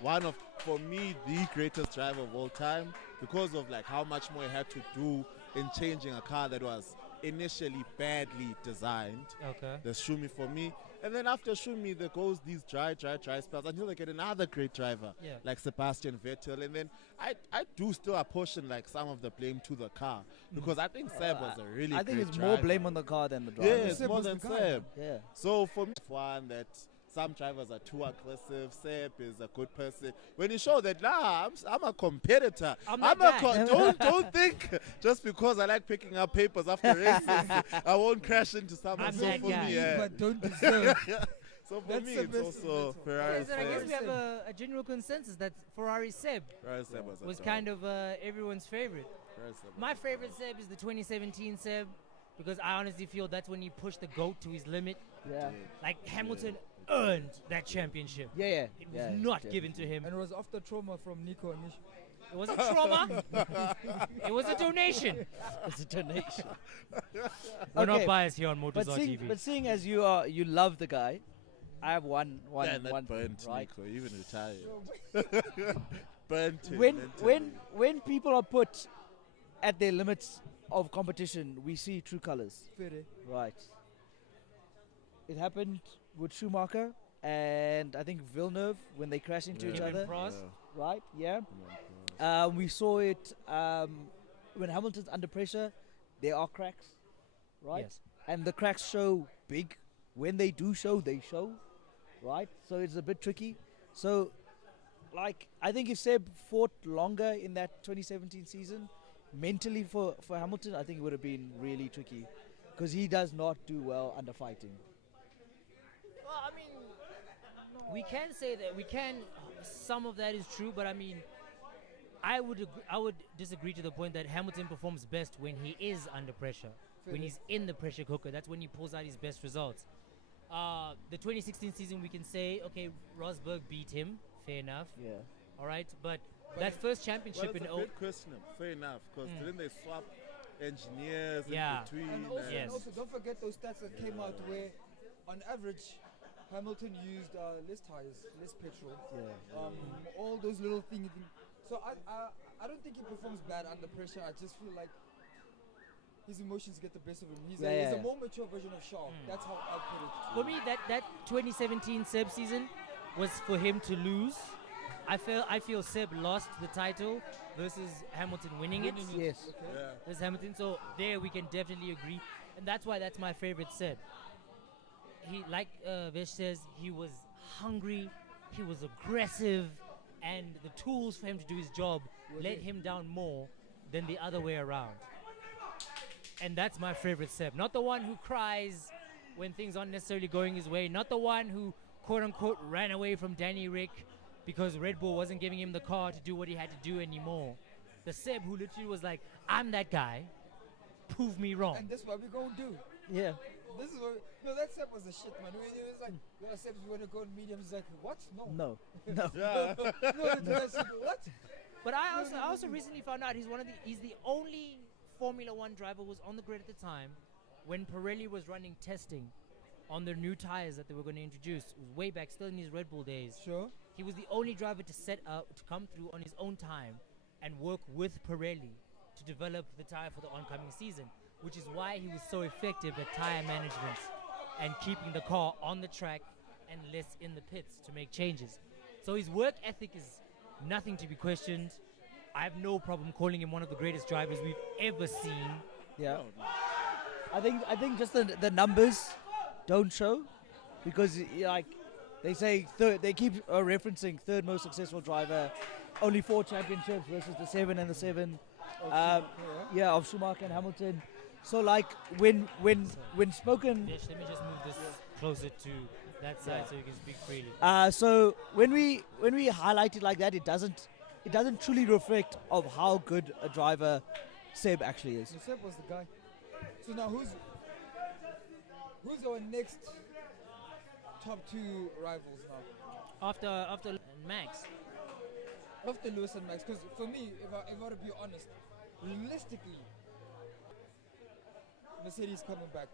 one of, for me, the greatest driver of all time, because of how much more he had to do in changing a car that was initially badly designed. Okay. There's Schumi for me. And then after Schumi, there goes these dry spells until they get another great driver Yeah. like Sebastian Vettel. And then I do still apportion some of the blame to the car because I think Seb was a really I think great it's more driver. blame on the car than the driver. Yeah, it's Seb more was than the guy. Seb. Yeah. So for me, one that some drivers are too aggressive. Seb is a good person. When you show that, I'm a competitor. I'm that guy. Don't think just because I like picking up papers after races, I won't crash into someone. I'm So that for guy. me, yeah. But don't deserve. So for That's me, the it's best also of it. Ferrari. Okay, so I guess Seb. we have a general consensus that Ferrari Seb Ferrari Seb was a was dog. kind of everyone's favorite. Aggressive. My favorite Seb is the 2017 Seb because I honestly feel that's when he pushed the GOAT to his limit. Yeah. Like Hamilton earned that championship. Yeah, yeah. It was not given to him. And it was after trauma from Nico and Nish. It wasn't trauma. It was a donation. It's a donation. We're not Okay, biased here on Motors TV. But seeing as you love the guy, I have one Yeah, that burnt right? Nico, even retired. Burnt him When mentally. people are put at their limits of competition, we see true colors. Fede. Right. It happened with Schumacher and I think Villeneuve when they crashed into each Yeah. other. Prost. Right? Yeah. We saw it when Hamilton's under pressure. There are cracks, right? Yes. And the cracks show big. When they do show, they show, right? So it's a bit tricky. So, like, I think if Seb fought longer in that 2017 season, mentally for Hamilton, I think it would have been really tricky because he does not do well under fighting. Well, I mean, we can say that some of that is true, but I mean, I would disagree to the point that Hamilton performs best when he is under pressure, when he's in the pressure cooker. That's when he pulls out his best results. The 2016 season, we can say, okay, Rosberg beat him, fair enough, Yeah. all right, but that first championship Well, in it's a good question. Fair enough, because didn't they swap engineers Yeah. in between? And also, Yes. and also, don't forget those stats that came out where, on average, Hamilton used less tires, less petrol. Yeah. All those little things. So I don't think he performs bad under pressure. I just feel like his emotions get the best of him. He's Yeah, a yeah. more mature version of Shaw. That's how I put it. For me, that 2017 Seb season was for him to lose. I feel Seb lost the title versus Hamilton winning it. Yes. Yeah. Versus Hamilton, so there we can definitely agree, and that's why that's my favorite Seb. He, like Vesh says, he was hungry, he was aggressive, and the tools for him to do his job let him down more than the other way around. And that's my favorite Seb. Not the one who cries when things aren't necessarily going his way. Not the one who, quote unquote, ran away from Danny Rick because Red Bull wasn't giving him the car to do what he had to do anymore. The Seb who literally was like, I'm that guy. Prove me wrong. And that's what we're going to do. Yeah. This is what. No, that Seb was the shit, man. It was like, yo, Seb, you want to go in medium? He's like, what? No. No. No. Yeah. No, I said, what? But I also recently found out he's the only Formula One driver who was on the grid at the time when Pirelli was running testing on their new tires that they were going to introduce. It was way back, still in his Red Bull days. Sure. He was the only driver to set up, to come through on his own time and work with Pirelli to develop the tire for the oncoming season, which is why he was so effective at tire management and keeping the car on the track and less in the pits to make changes. So his work ethic is nothing to be questioned. I have no problem calling him one of the greatest drivers we've ever seen. Yeah. I think just the numbers don't show because like they say they keep referencing third most successful driver, only 4 championships versus the 7 and the 7. Yeah, of Schumacher and Hamilton. So like when spoken. Yes, let me just move this closer to that side so you can speak freely. So when we highlight it like that, it doesn't truly reflect of how good a driver Seb actually is. So Seb was the guy. So now who's our next top 2 rivals now? After Max. After Lewis and Max, because for me, if I were to be honest, realistically, Mercedes coming back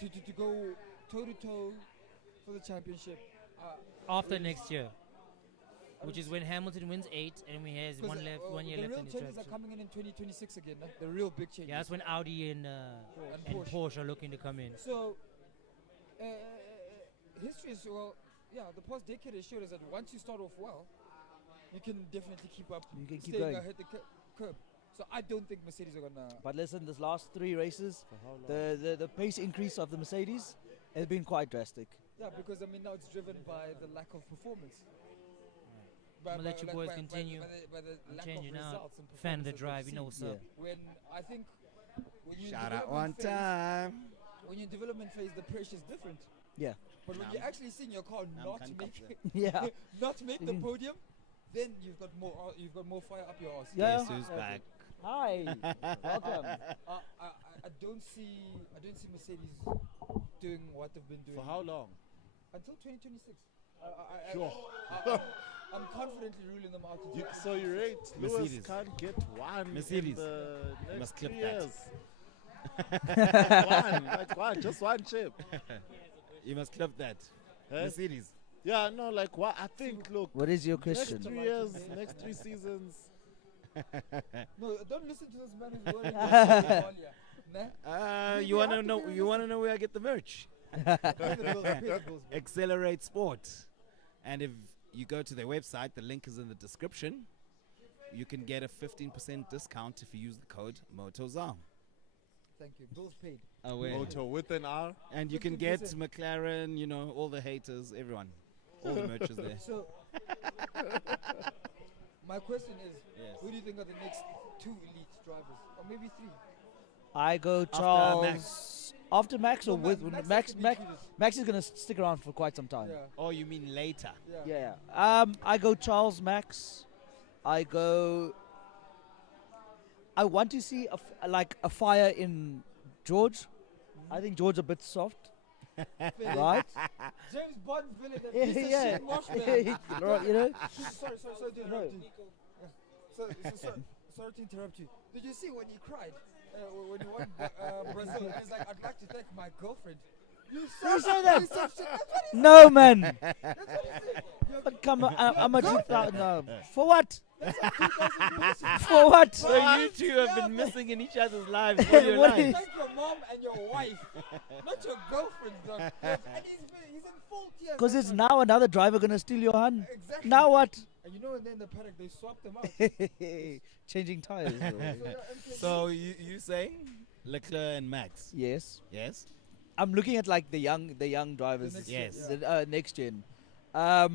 to go toe to toe for the championship. After next year, which is when Hamilton wins 8 and we has 1 year the left real in his changes are championship. coming in 2026 again. The real big changes. Yeah, that's when Audi and Porsche are looking to come in. So, history is, the past decade has showed us that once you start off well, you can definitely keep up. You can keep staying going. ahead the curve. So I don't think Mercedes are gonna. But listen, this last 3 races, the pace increase of the Mercedes has been quite drastic. Yeah, because I mean now it's driven by the lack of performance. I'm gonna let you boys continue. By the I'm lack changing of out. results and Fan of the performances drive, we've you know seen. what's up. When I think when you Shout out one time. When you're in development phase, the pressure is different. Yeah. But when you're actually seeing your car not make Yeah. not make the podium, then you've got more fire up your arse. Yeah. Guess who's back? Hi, welcome. I don't see Mercedes doing what they've been doing For how long? until 2026. Sure. I'm confidently ruling them out. until So you 2026. rate Lewis Mercedes. can't get one Mercedes. in the You next must clip 3 that. years. one, just one chip. You must clip that. Eh? Mercedes. Yeah, no, like what? I think, look, What is your next question? 3 years, next 3 seasons. No, don't listen to this man who's wearing the Nah? You want to know? You want to know where I get the merch? Pay the bills, bro. Accelerate Sport, and if you go to their website, the link is in the description. You can get a 15% discount if you use the code MOTOZAR. Thank you. Bills paid. Moto with an R. And you can get 15%. McLaren, you know, all the haters, everyone. All the merch is there. So, my question is, Yes. who do you think are the next 2 elite drivers, or maybe 3? I go After Charles. Max. After Max or No, with Max Max? has to be Max, included. Max is gonna stick around for quite some time. Yeah, Oh, you mean later? yeah. Yeah. I go Charles, Max. I go. I want to see like a fire in George. I think George a bit soft, Villain. right? James Bond villain, that Yeah, piece of yeah. shit marshmallow. Right, you know. Sorry to No. interrupt you. Sorry to interrupt you. Did you see when he cried when he won Brazil? He's like, I'd like to thank my girlfriend. You said that? piece of shit. That's what he No man. That's what he said. But come on, I'm a 2000. No. For what? That's a 2000 bullshit. For what? So you two have been missing in each other's lives all What your is- lives. Thank your mom and your wife, not your girlfriend, dog. And he's in full tears. Because it's now another driver gonna steal your hand. Exactly. Now what? And you know, and then the paddock, they swapped them out. Changing tires. bro. So you saying Leclerc and Max? Yes. Yes. I'm looking at like the young drivers. next Yes. gen, The next gen. I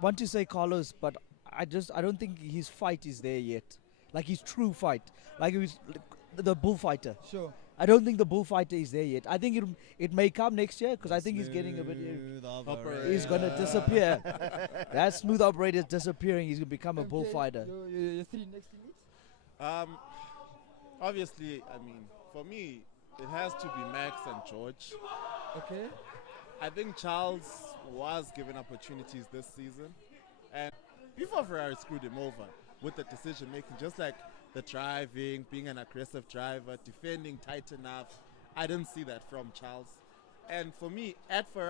want to say Carlos, but I don't think his fight is there yet. Like his true fight, like he was the bullfighter. Sure. I don't think the bullfighter is there yet. I think it may come next year because I think he's getting a bit. Smooth Operator. He's gonna disappear. That smooth operator is disappearing. He's gonna become a MJ, bullfighter. Your 3 next elite? Obviously, I mean, for me, it has to be Max and George. Okay. I think Charles was given opportunities this season, and before Ferrari screwed him over with the decision making, just like the driving, being an aggressive driver, defending tight enough. I didn't see that from Charles. And for me, at Ferrari,